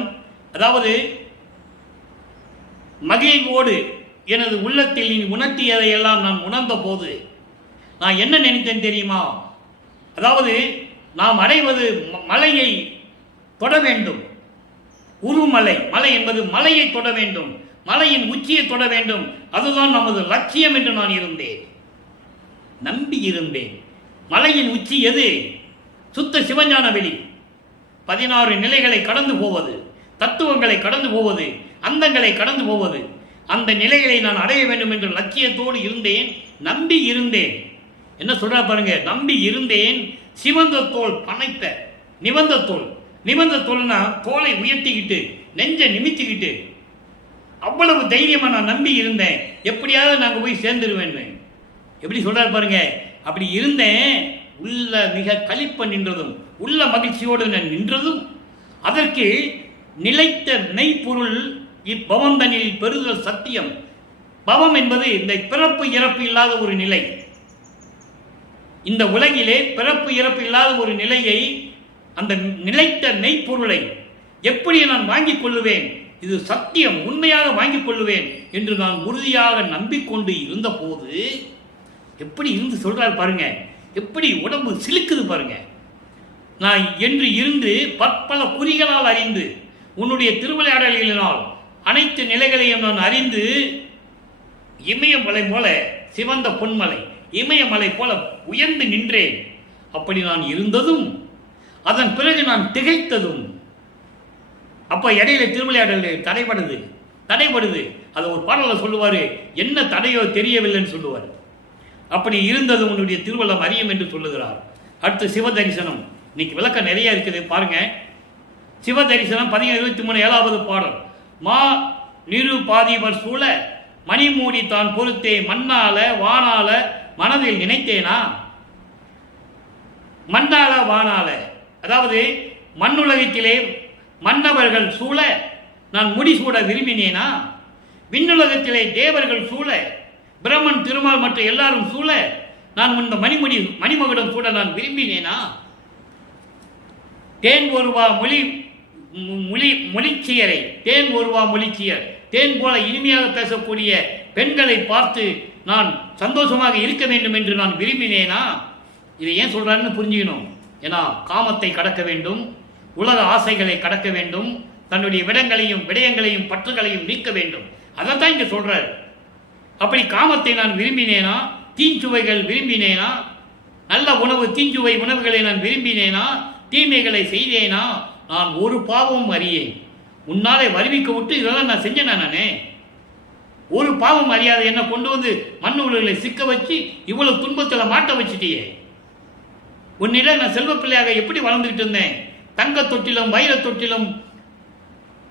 அதாவது மகிழ்வோடு எனது உள்ளத்தில் நீ உணர்த்தியதையெல்லாம் நான் உணர்ந்த போது நான் என்ன நினைத்தேன் தெரியுமா? அதாவது நாம் அடைவது மலையை தொட வேண்டும். உருமலை, மலை என்பது மலையை தொட வேண்டும், மலையின் உச்சியை தொட வேண்டும். அதுதான் நமது லட்சியம் என்று நான் இருந்தேன், நம்பி இருந்தேன். மலையின் உச்சி எது? சுத்த சிவஞான வெளி. 16 நிலைகளை கடந்து போவது, தத்துவங்களை கடந்து போவது, அந்தங்களை கடந்து போவது. அந்த நிலைகளை நான் அடைய வேண்டும் என்ற லட்சியத்தோடு இருந்தேன், நம்பி இருந்தேன். என்ன சொல்றா பாருங்க, நம்பி இருந்தேன். சிவந்த தோல் பனைத்த, நிவந்த தோல். நிவந்த தோல்னா தோலை உயர்த்திக்கிட்டு, நெஞ்சை நிமித்திக்கிட்டு, அவ்வளவு தைரியமா நான் நம்பி இருந்தேன். எப்படியாவது நாங்கள் போய் சேர்ந்துருவேன். எப்படி சொல்றாரு பாருங்க. அப்படி இருந்தேன். உள்ள மிக களிப்ப நின்றதும், உள்ள மகிழ்ச்சியோடு நான் நின்றதும், அதற்கு நிலைத்த மெய்ப்பொருள் இப்பவந்தனில் பெறுதல் சத்தியம். பவம் என்பது இந்த பிறப்பு இறப்பு இல்லாத ஒரு நிலை. இந்த உலகிலே பிறப்பு இறப்பு இல்லாத ஒரு நிலையை, அந்த நிலைத்த மெய்ப்பொருளை எப்படி நான் வாங்கிக் கொள்ளுவேன், இது சத்தியம், உண்மையாக வாங்கிக் கொள்ளுவேன் என்று நான் உறுதியாக நம்பிக்கொண்டு இருந்த போது எப்படி இருந்து சொல்றார் பாருங்க, எப்படி உடம்பு சிலுக்குது பாருங்க. நான் என்று இருந்து பற்பல குறிகளால் அறிந்து உன்னுடைய திருவிளையாடல்களினால் அனைத்து நிலைகளையும் நான் அறிந்து இமயமலை போல சிவந்த பொன்மலை இமயமலை போல உயர்ந்து நின்றேன். அப்படி நான் இருந்ததும் அதன் பிறகு நான் திகைத்ததும், அப்ப இடையில திருவிளையாடல் தடைபடுது. அதை ஒரு பாடலில் சொல்லுவாரு, என்ன தடையோ தெரியவில்லைன்னு சொல்லுவார். அப்படி இருந்தது உன்னுடைய திருவள்ளம் அறியும் என்று சொல்லுகிறார். அடுத்து சிவ தரிசனம். இன்னைக்கு விளக்கம் நிறைய இருக்குது பாருங்க. சிவ தரிசனம் 23 7வது பாடல். மா நிரு பாதிவர் சூழ மணிமூடி தான் பொறுத்தே மண்ணால வானால மனதில் நினைத்தேனா. மண்ணால வானால, அதாவது மண்ணுலகத்திலே மன்னவர்கள் சூழ நான் முடிசூட விரும்பினேனா. விண்ணுலகத்திலே தேவர்கள் சூழ பிரம்மன் திருமால் மற்ற எல்லாரும் சூழ நான் இந்த மணிமகுடம் சூட நான் விரும்பினேனா. தேன் ஒருவா மொழிச்சியரை தேன் ஒருவா மொழிச்சியர், தேன் போல இனிமையாக பேசக்கூடிய பெண்களை பார்த்து நான் சந்தோஷமாக இருக்க வேண்டும் என்று நான் விரும்பினேனா. இதை ஏன் சொல்றாருன்னு புரிஞ்சுக்கணும். ஏன்னா காமத்தை கடக்க வேண்டும், உலக ஆசைகளை கடக்க வேண்டும், தன்னுடைய விடயங்களையும் பற்றுகளையும் நீக்க வேண்டும். அதைத்தான் இங்க சொல்றாரு. அப்படி காமத்தை நான் விரும்பினேனா, தீஞ்சுவைகள் விரும்பினேனா, நல்ல உணவு தீஞ்சுவை உணவுகளை நான் விரும்பினேனா, தீமைகளை செய்தேனா, நான் ஒரு பாவமும் அறியேன். உன்னாலே வருவிக்க விட்டு இதெல்லாம் நான் செஞ்சேனா. நானே ஒரு பாவம் அறியாத என்ன கொண்டு வந்து மண் உலகளை சிக்க வச்சு இவ்வளவு துன்பத்தில் மாட்ட வச்சுட்டியே. உன்னிடம் நான் செல்வ பிள்ளையாக எப்படி வளர்ந்துகிட்டு இருந்தேன். தங்க தொட்டிலும் வைர தொட்டிலும்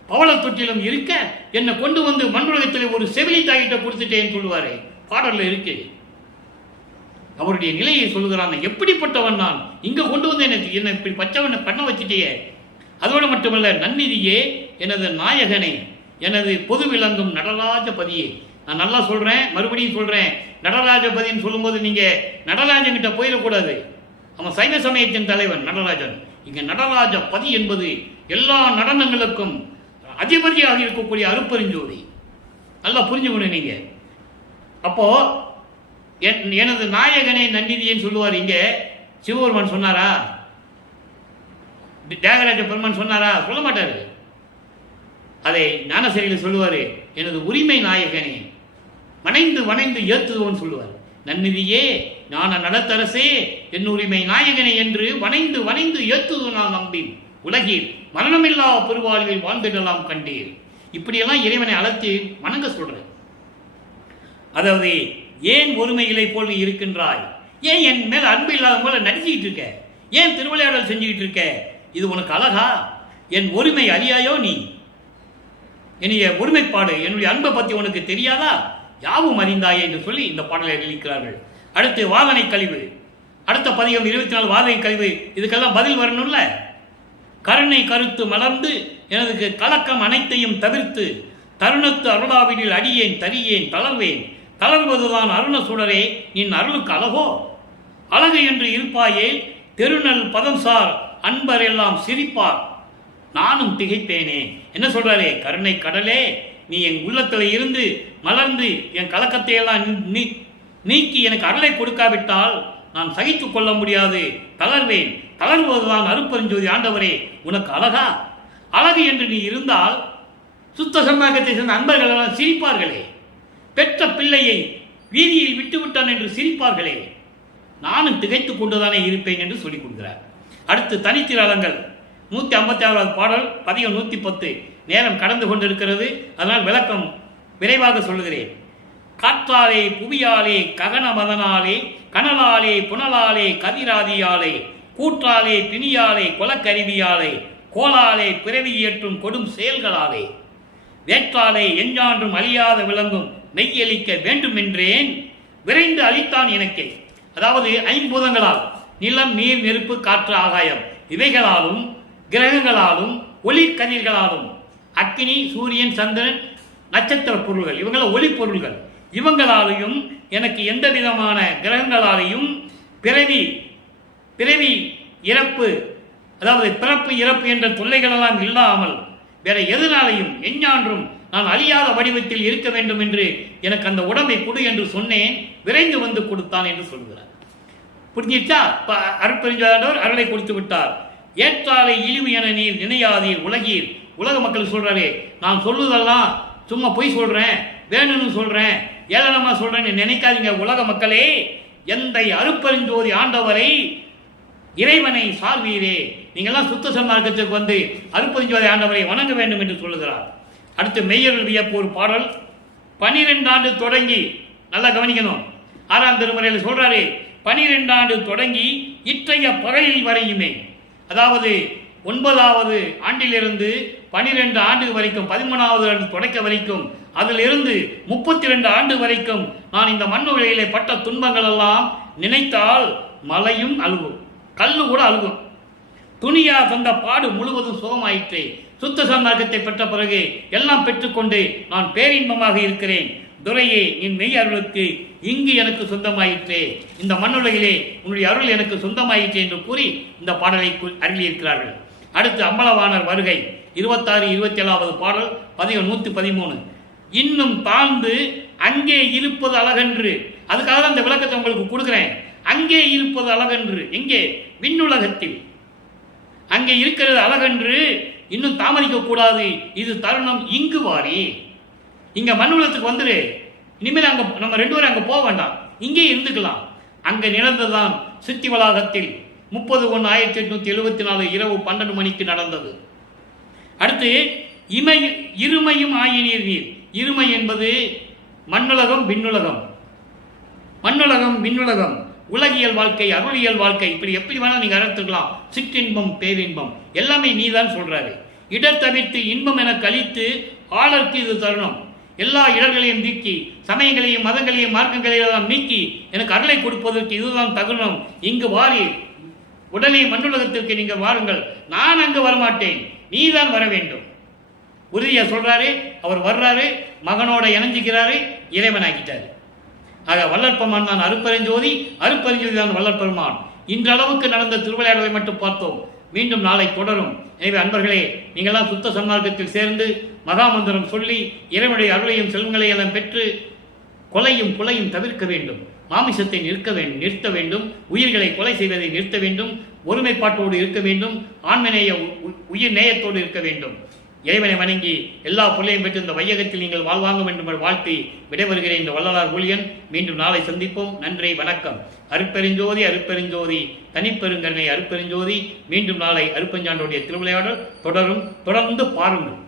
பவள தொட்டிலும் இருக்க என்னை கொண்டு வந்து மண் உலகத்தில் ஒரு செவிலி தாயிட்ட கொடுத்துட்டேன்னு சொல்லுவாரு. பாடல்ல இருக்கு. அவருடைய நிலையை சொல்லுகிறான். எப்படிப்பட்டவன் நான், இங்க கொண்டு வந்து என்னை இப்படி பச்சவனை பண்ண வச்சுட்டியே. அதோடு மட்டுமல்ல, நன்னிதியே, எனது நாயகனே, எனது பொது விளங்கும் நடராஜபதியே. நான் நல்லா சொல்றேன், மறுபடியும் சொல்றேன். நடராஜபதின்னு சொல்லும்போது நீங்க நடராஜன் கிட்ட போயிடக்கூடாது. அவன் சைவ சமயத்தின் தலைவன் நடராஜன். இங்க நடராஜபதி என்பது எல்லா நடனங்களுக்கும் அதிபதியாக இருக்கக்கூடிய அருப்பெருஞ்சோதி. நல்லா புரிஞ்சுக்கணும் நீங்க. அப்போ எனது நாயகனே நன்னிதியேன்னு சொல்லுவார். இங்க சிவபெருமான் சொன்னாரா, தியாகராஜ பெருமான் சொன்னாரா? சொல்ல மாட்டாரு. அதை ஞானசரியில் சொல்லுவாரு, எனது உரிமை நாயகனே, வணைந்து ஏத்துவன் சொல்லுவார். நன்னிதியே, ஞான நடத்தரசே, என் உரிமை நாயகனே என்று வணைந்து ஏத்துவது நான் நம்பி உலகில் மரணமில்லா பெருவாழ்வில் வாழ்ந்திடலாம் கண்டீர். இப்படியெல்லாம் இறைவனை அழைத்து வணங்க சொல்றேன். அதாவது ஏன் ஒருமைகளை போல் நீ இருக்கின்றாய், ஏன் என் மேல அன்பு இல்லாத போல நடிச்சுக்கிட்டு இருக்க, ஏன் திருவிளையாடல் செஞ்சுக்கிட்டு இருக்க, இது உனக்கு அழகா? என் ஒருமை அறியாயோ நீ? என்னுடைய ஒருமைப்பாடு, என்னுடைய அன்பை பற்றி உனக்கு தெரியாதா? யாவும் அறிந்தாயே என்று சொல்லி இந்த பாடலை எழுதிக்கிறார்கள். அடுத்து வாதனை கழிவு. அடுத்த பதிகம் 24 வாதனை கழிவு. இதுக்கெல்லாம் பதில் வரணும்ல. கருணை கருத்து மலர்ந்து எனது கலக்கம் அனைத்தையும் தவிர்த்து தருணத்து அருளாவிடில் அடியேன் தரியேன் தளர்வேன். தளர்வதுதான் அருண சுடரே, நின் அருளுக்கு அழகோ? அழகு என்று இருப்பாயே தெருநல் பதம்சார் அன்பர் எல்லாம் சிரிப்பார், நானும் திகைப்பேனே. என்ன சொல்றாரே? கருணை கடலே, நீ என் உள்ளத்தில் இருந்து மலர்ந்து என் கலக்கத்தை எல்லாம் நீக்கி எனக்கு அருளை கொடுக்காவிட்டால் நான் சகித்துக் கொள்ள முடியாது, தளர்வேன். தளர்வதுதான் அருப்பெருஞ்சோதி ஆண்டவரே, உனக்கு அழகா? அழகு என்று நீ இருந்தால் சுத்த சன்மார்க்கத்தை சேர்ந்த அன்பர்கள் எல்லாம் சிரிப்பார்களே. பெற்ற பிள்ளையை வீதியில் விட்டுவிட்டான் என்று சிரிப்பார்களே. நானும் திகைத்துக் கொண்டுதானே இருப்பேன் என்று சொல்லிக் கொடுக்கிறார். அடுத்து தனித்திரளங்கள் 156வது பாடல், பதிகம் 110. நேரம் கடந்து கொண்டிருக்கிறது, அதனால் விளக்கம் விரைவாக சொல்லுகிறேன். காற்றாலே புவியாலே ககன மதனாலே கனலாலே புனலாலே கதிராதியாலே கூற்றாலே பிணியாலே கொலக்கருவியாலே கோலாலே பிறவி ஏற்றும் கொடும் செயல்களாலே வேற்றாலே எஞ்சான்றும் அழியாத விளங்கும் மெய்யளிக்க வேண்டும் என்றேன், விரைந்து அளித்தான் எனக்கே. அதாவது ஐம்பூதங்களால், நிலம் நீர் நெருப்பு காற்று ஆகாயம், இவைகளாலும் கிரகங்களாலும் ஒளிக்கதிர்களாலும், அக்கினி சூரியன் சந்திரன் நட்சத்திர பொருள்கள், இவங்கள ஒளி பொருள்கள், இவங்களாலையும் எனக்கு எந்த விதமான கிரகங்களாலையும் பிறவி பிறவி இறப்பு, அதாவது பிறப்பு இறப்பு என்ற தொல்லைகளெல்லாம் இல்லாமல் வேற எதனாலையும் எஞ்ஞான்றும் நான் அழியாத வடிவத்தில் இருக்க வேண்டும் என்று எனக்கு அந்த உடம்பை கொடு என்று சொன்னேன், விரைந்து வந்து கொடுத்தான் என்று சொல்கிறார். புரிஞ்சிச்சா? அருட்பெருஞ்சாண்டவர் அருளை கொடுத்து விட்டார். ஏற்றாலை இழிவு என நீர் நினையாதீர் உலகீர். உலக மக்கள் சொல்றாரே, நான் சொல்லுதெல்லாம் சும்மா பொய் சொல்றேன், வேணும்னு சொல்றேன், ஏளனமா சொல்றேன்னு நினைக்காதீங்க உலக மக்களே. எந்த அருட்பெருஞ்சோதி ஆண்டவரை இறைவனை சார்வீரே, நீங்கள்லாம் சுத்த சன்மார்க்கத்திற்கு வந்து அருட்பெருஞ்சோதி ஆண்டவரை வணங்க வேண்டும் என்று சொல்லுகிறார். அடுத்து மெய்யருள் வியப்பு ஒரு பாடல். 12 ஆண்டு தொடங்கி, நல்லா கவனிக்கணும், 6ஆம் திருமுறையில் சொல்றாரு, 12 ஆண்டு தொடங்கி இற்றைய பகலில் வரையுமே, அதாவது 9வது ஆண்டிலிருந்து 12 ஆண்டு வரைக்கும், 13வது ஆண்டு தொடக்க வரைக்கும், அதிலிருந்து 32 ஆண்டு வரைக்கும் நான் இந்த மண்ணுலையிலே பட்ட துன்பங்கள் எல்லாம் நினைத்தால் மலையும் அழுகும், கல்லு கூட அழுகும். துணியா தந்த பாடு முழுவதும் சுகமாயிற்றே. சுத்த சன்மார்க்கத்தை பெற்ற பிறகு எல்லாம் பெற்றுக்கொண்டு நான் பேரின்பமாக இருக்கிறேன். துரையே, என் மெய் அருளுக்கு இங்கு எனக்கு சொந்தமாயிற்றே, இந்த மண்ணுலகிலே உன்னுடைய அருள் எனக்கு சொந்தமாயிற்றே என்று கூறி இந்த பாடலை அருளியிருக்கிறார்கள். அடுத்து அம்பலவாணர் வருகை 26, 27வது பாடல் 113. இன்னும் தாழ்ந்து அங்கே இருப்பது அழகன்று. அதுக்காக தான் இந்த விளக்கத்தை உங்களுக்கு கொடுக்கிறேன். அங்கே இருப்பது அழகன்று, எங்கே? விண்ணுலகத்தில் அங்கே இருக்கிறது அழகன்று, இன்னும் தாமதிக்க கூடாது, இது தருணம், இங்கு வாரி, இங்க மண்ணுலகத்துக்கு வந்துரு, இனிமேல் அங்க நம்ம 2 பேரும் அங்க போக வேண்டாம், இங்கே இருந்துக்கலாம். அங்க நிகழ்ந்ததுதான் சித்தி வளாகத்தில் 30/1/1874 இரவு 12 மணிக்கு நடந்தது. அடுத்து இருமையும் ஆயினீர் நீர். இருமை என்பது மண்ணுலகம் விண்ணுலகம், மண்ணுலகம் விண்ணுலகம், உலகியல் வாழ்க்கை அருளியல் வாழ்க்கை, இப்படி எப்படி வேணா நீங்க அர்த்தக்கலாம். சிற்றின்பம் பேரின்பம் எல்லாமே நீதான் சொல்றாரு. இடர் தவிர்த்து இன்பம் என கழித்து ஆளற்கு இது தருணம். எல்லா இடர்களையும் நீக்கி, சமயங்களையும் மதங்களையும் மார்க்கங்களையும் எல்லாம் நீக்கி எனக்கு அருளை கொடுப்பதற்கு இதுதான் தருணம். இங்கு வாரி, உடனே மண்ணுலகத்திற்கு நீங்க வாருங்கள், நான் அங்கு வரமாட்டேன், நீதான் வர வேண்டும். உறுதியா சொல்றாரு. அவர் வர்றாரு, மகனோட இணைஞ்சிக்கிறாரு, இறைவனாக்கிட்டாரு. ஆக வல்லற்பெருமான் தான் அருட்பெருஞ்சோதி, அருட்பெருஞ்சோதி தான் வல்லற்பெருமான். இன்றளவுக்கு நடந்த திருவிளையாடலை மட்டும் பார்த்தோம். மீண்டும் நாளை தொடரும். எனவே அன்பர்களே, நீங்களாம் சுத்த சன்மார்க்கத்தில் சேர்ந்து மகாமந்திரம் சொல்லி இறைவனுடைய அருளையும் செல்வங்களையும் எல்லாம் பெற்று கொலையும் கொலையும் தவிர்க்க வேண்டும். மாமிசத்தை நிறுத்த வேண்டும். உயிர்களை கொலை செய்வதை நிறுத்த வேண்டும். ஒருமைப்பாட்டோடு இருக்க வேண்டும். ஆன்மநேய உயிர் நேயத்தோடு இருக்க வேண்டும். இறைவனை வணங்கி எல்லா பொருளையும் பெற்று இந்த வையகத்தில் நீங்கள் வாழ்வாங்க வேண்டும் என்று வாழ்த்தி விடைபெறுகிறேன். இந்த வள்ளலார் ஊழியன். மீண்டும் நாளை சந்திப்போம். நன்றி, வணக்கம். அருட்பெருஞ்சோதி அருட்பெருஞ்சோதி தனிப்பெருங்கருணை அருட்பெருஞ்சோதி. மீண்டும் நாளை அருட்பெருஞ்சாண்டோடைய திருவிளையாடல் தொடரும். தொடர்ந்து பாருங்கள்.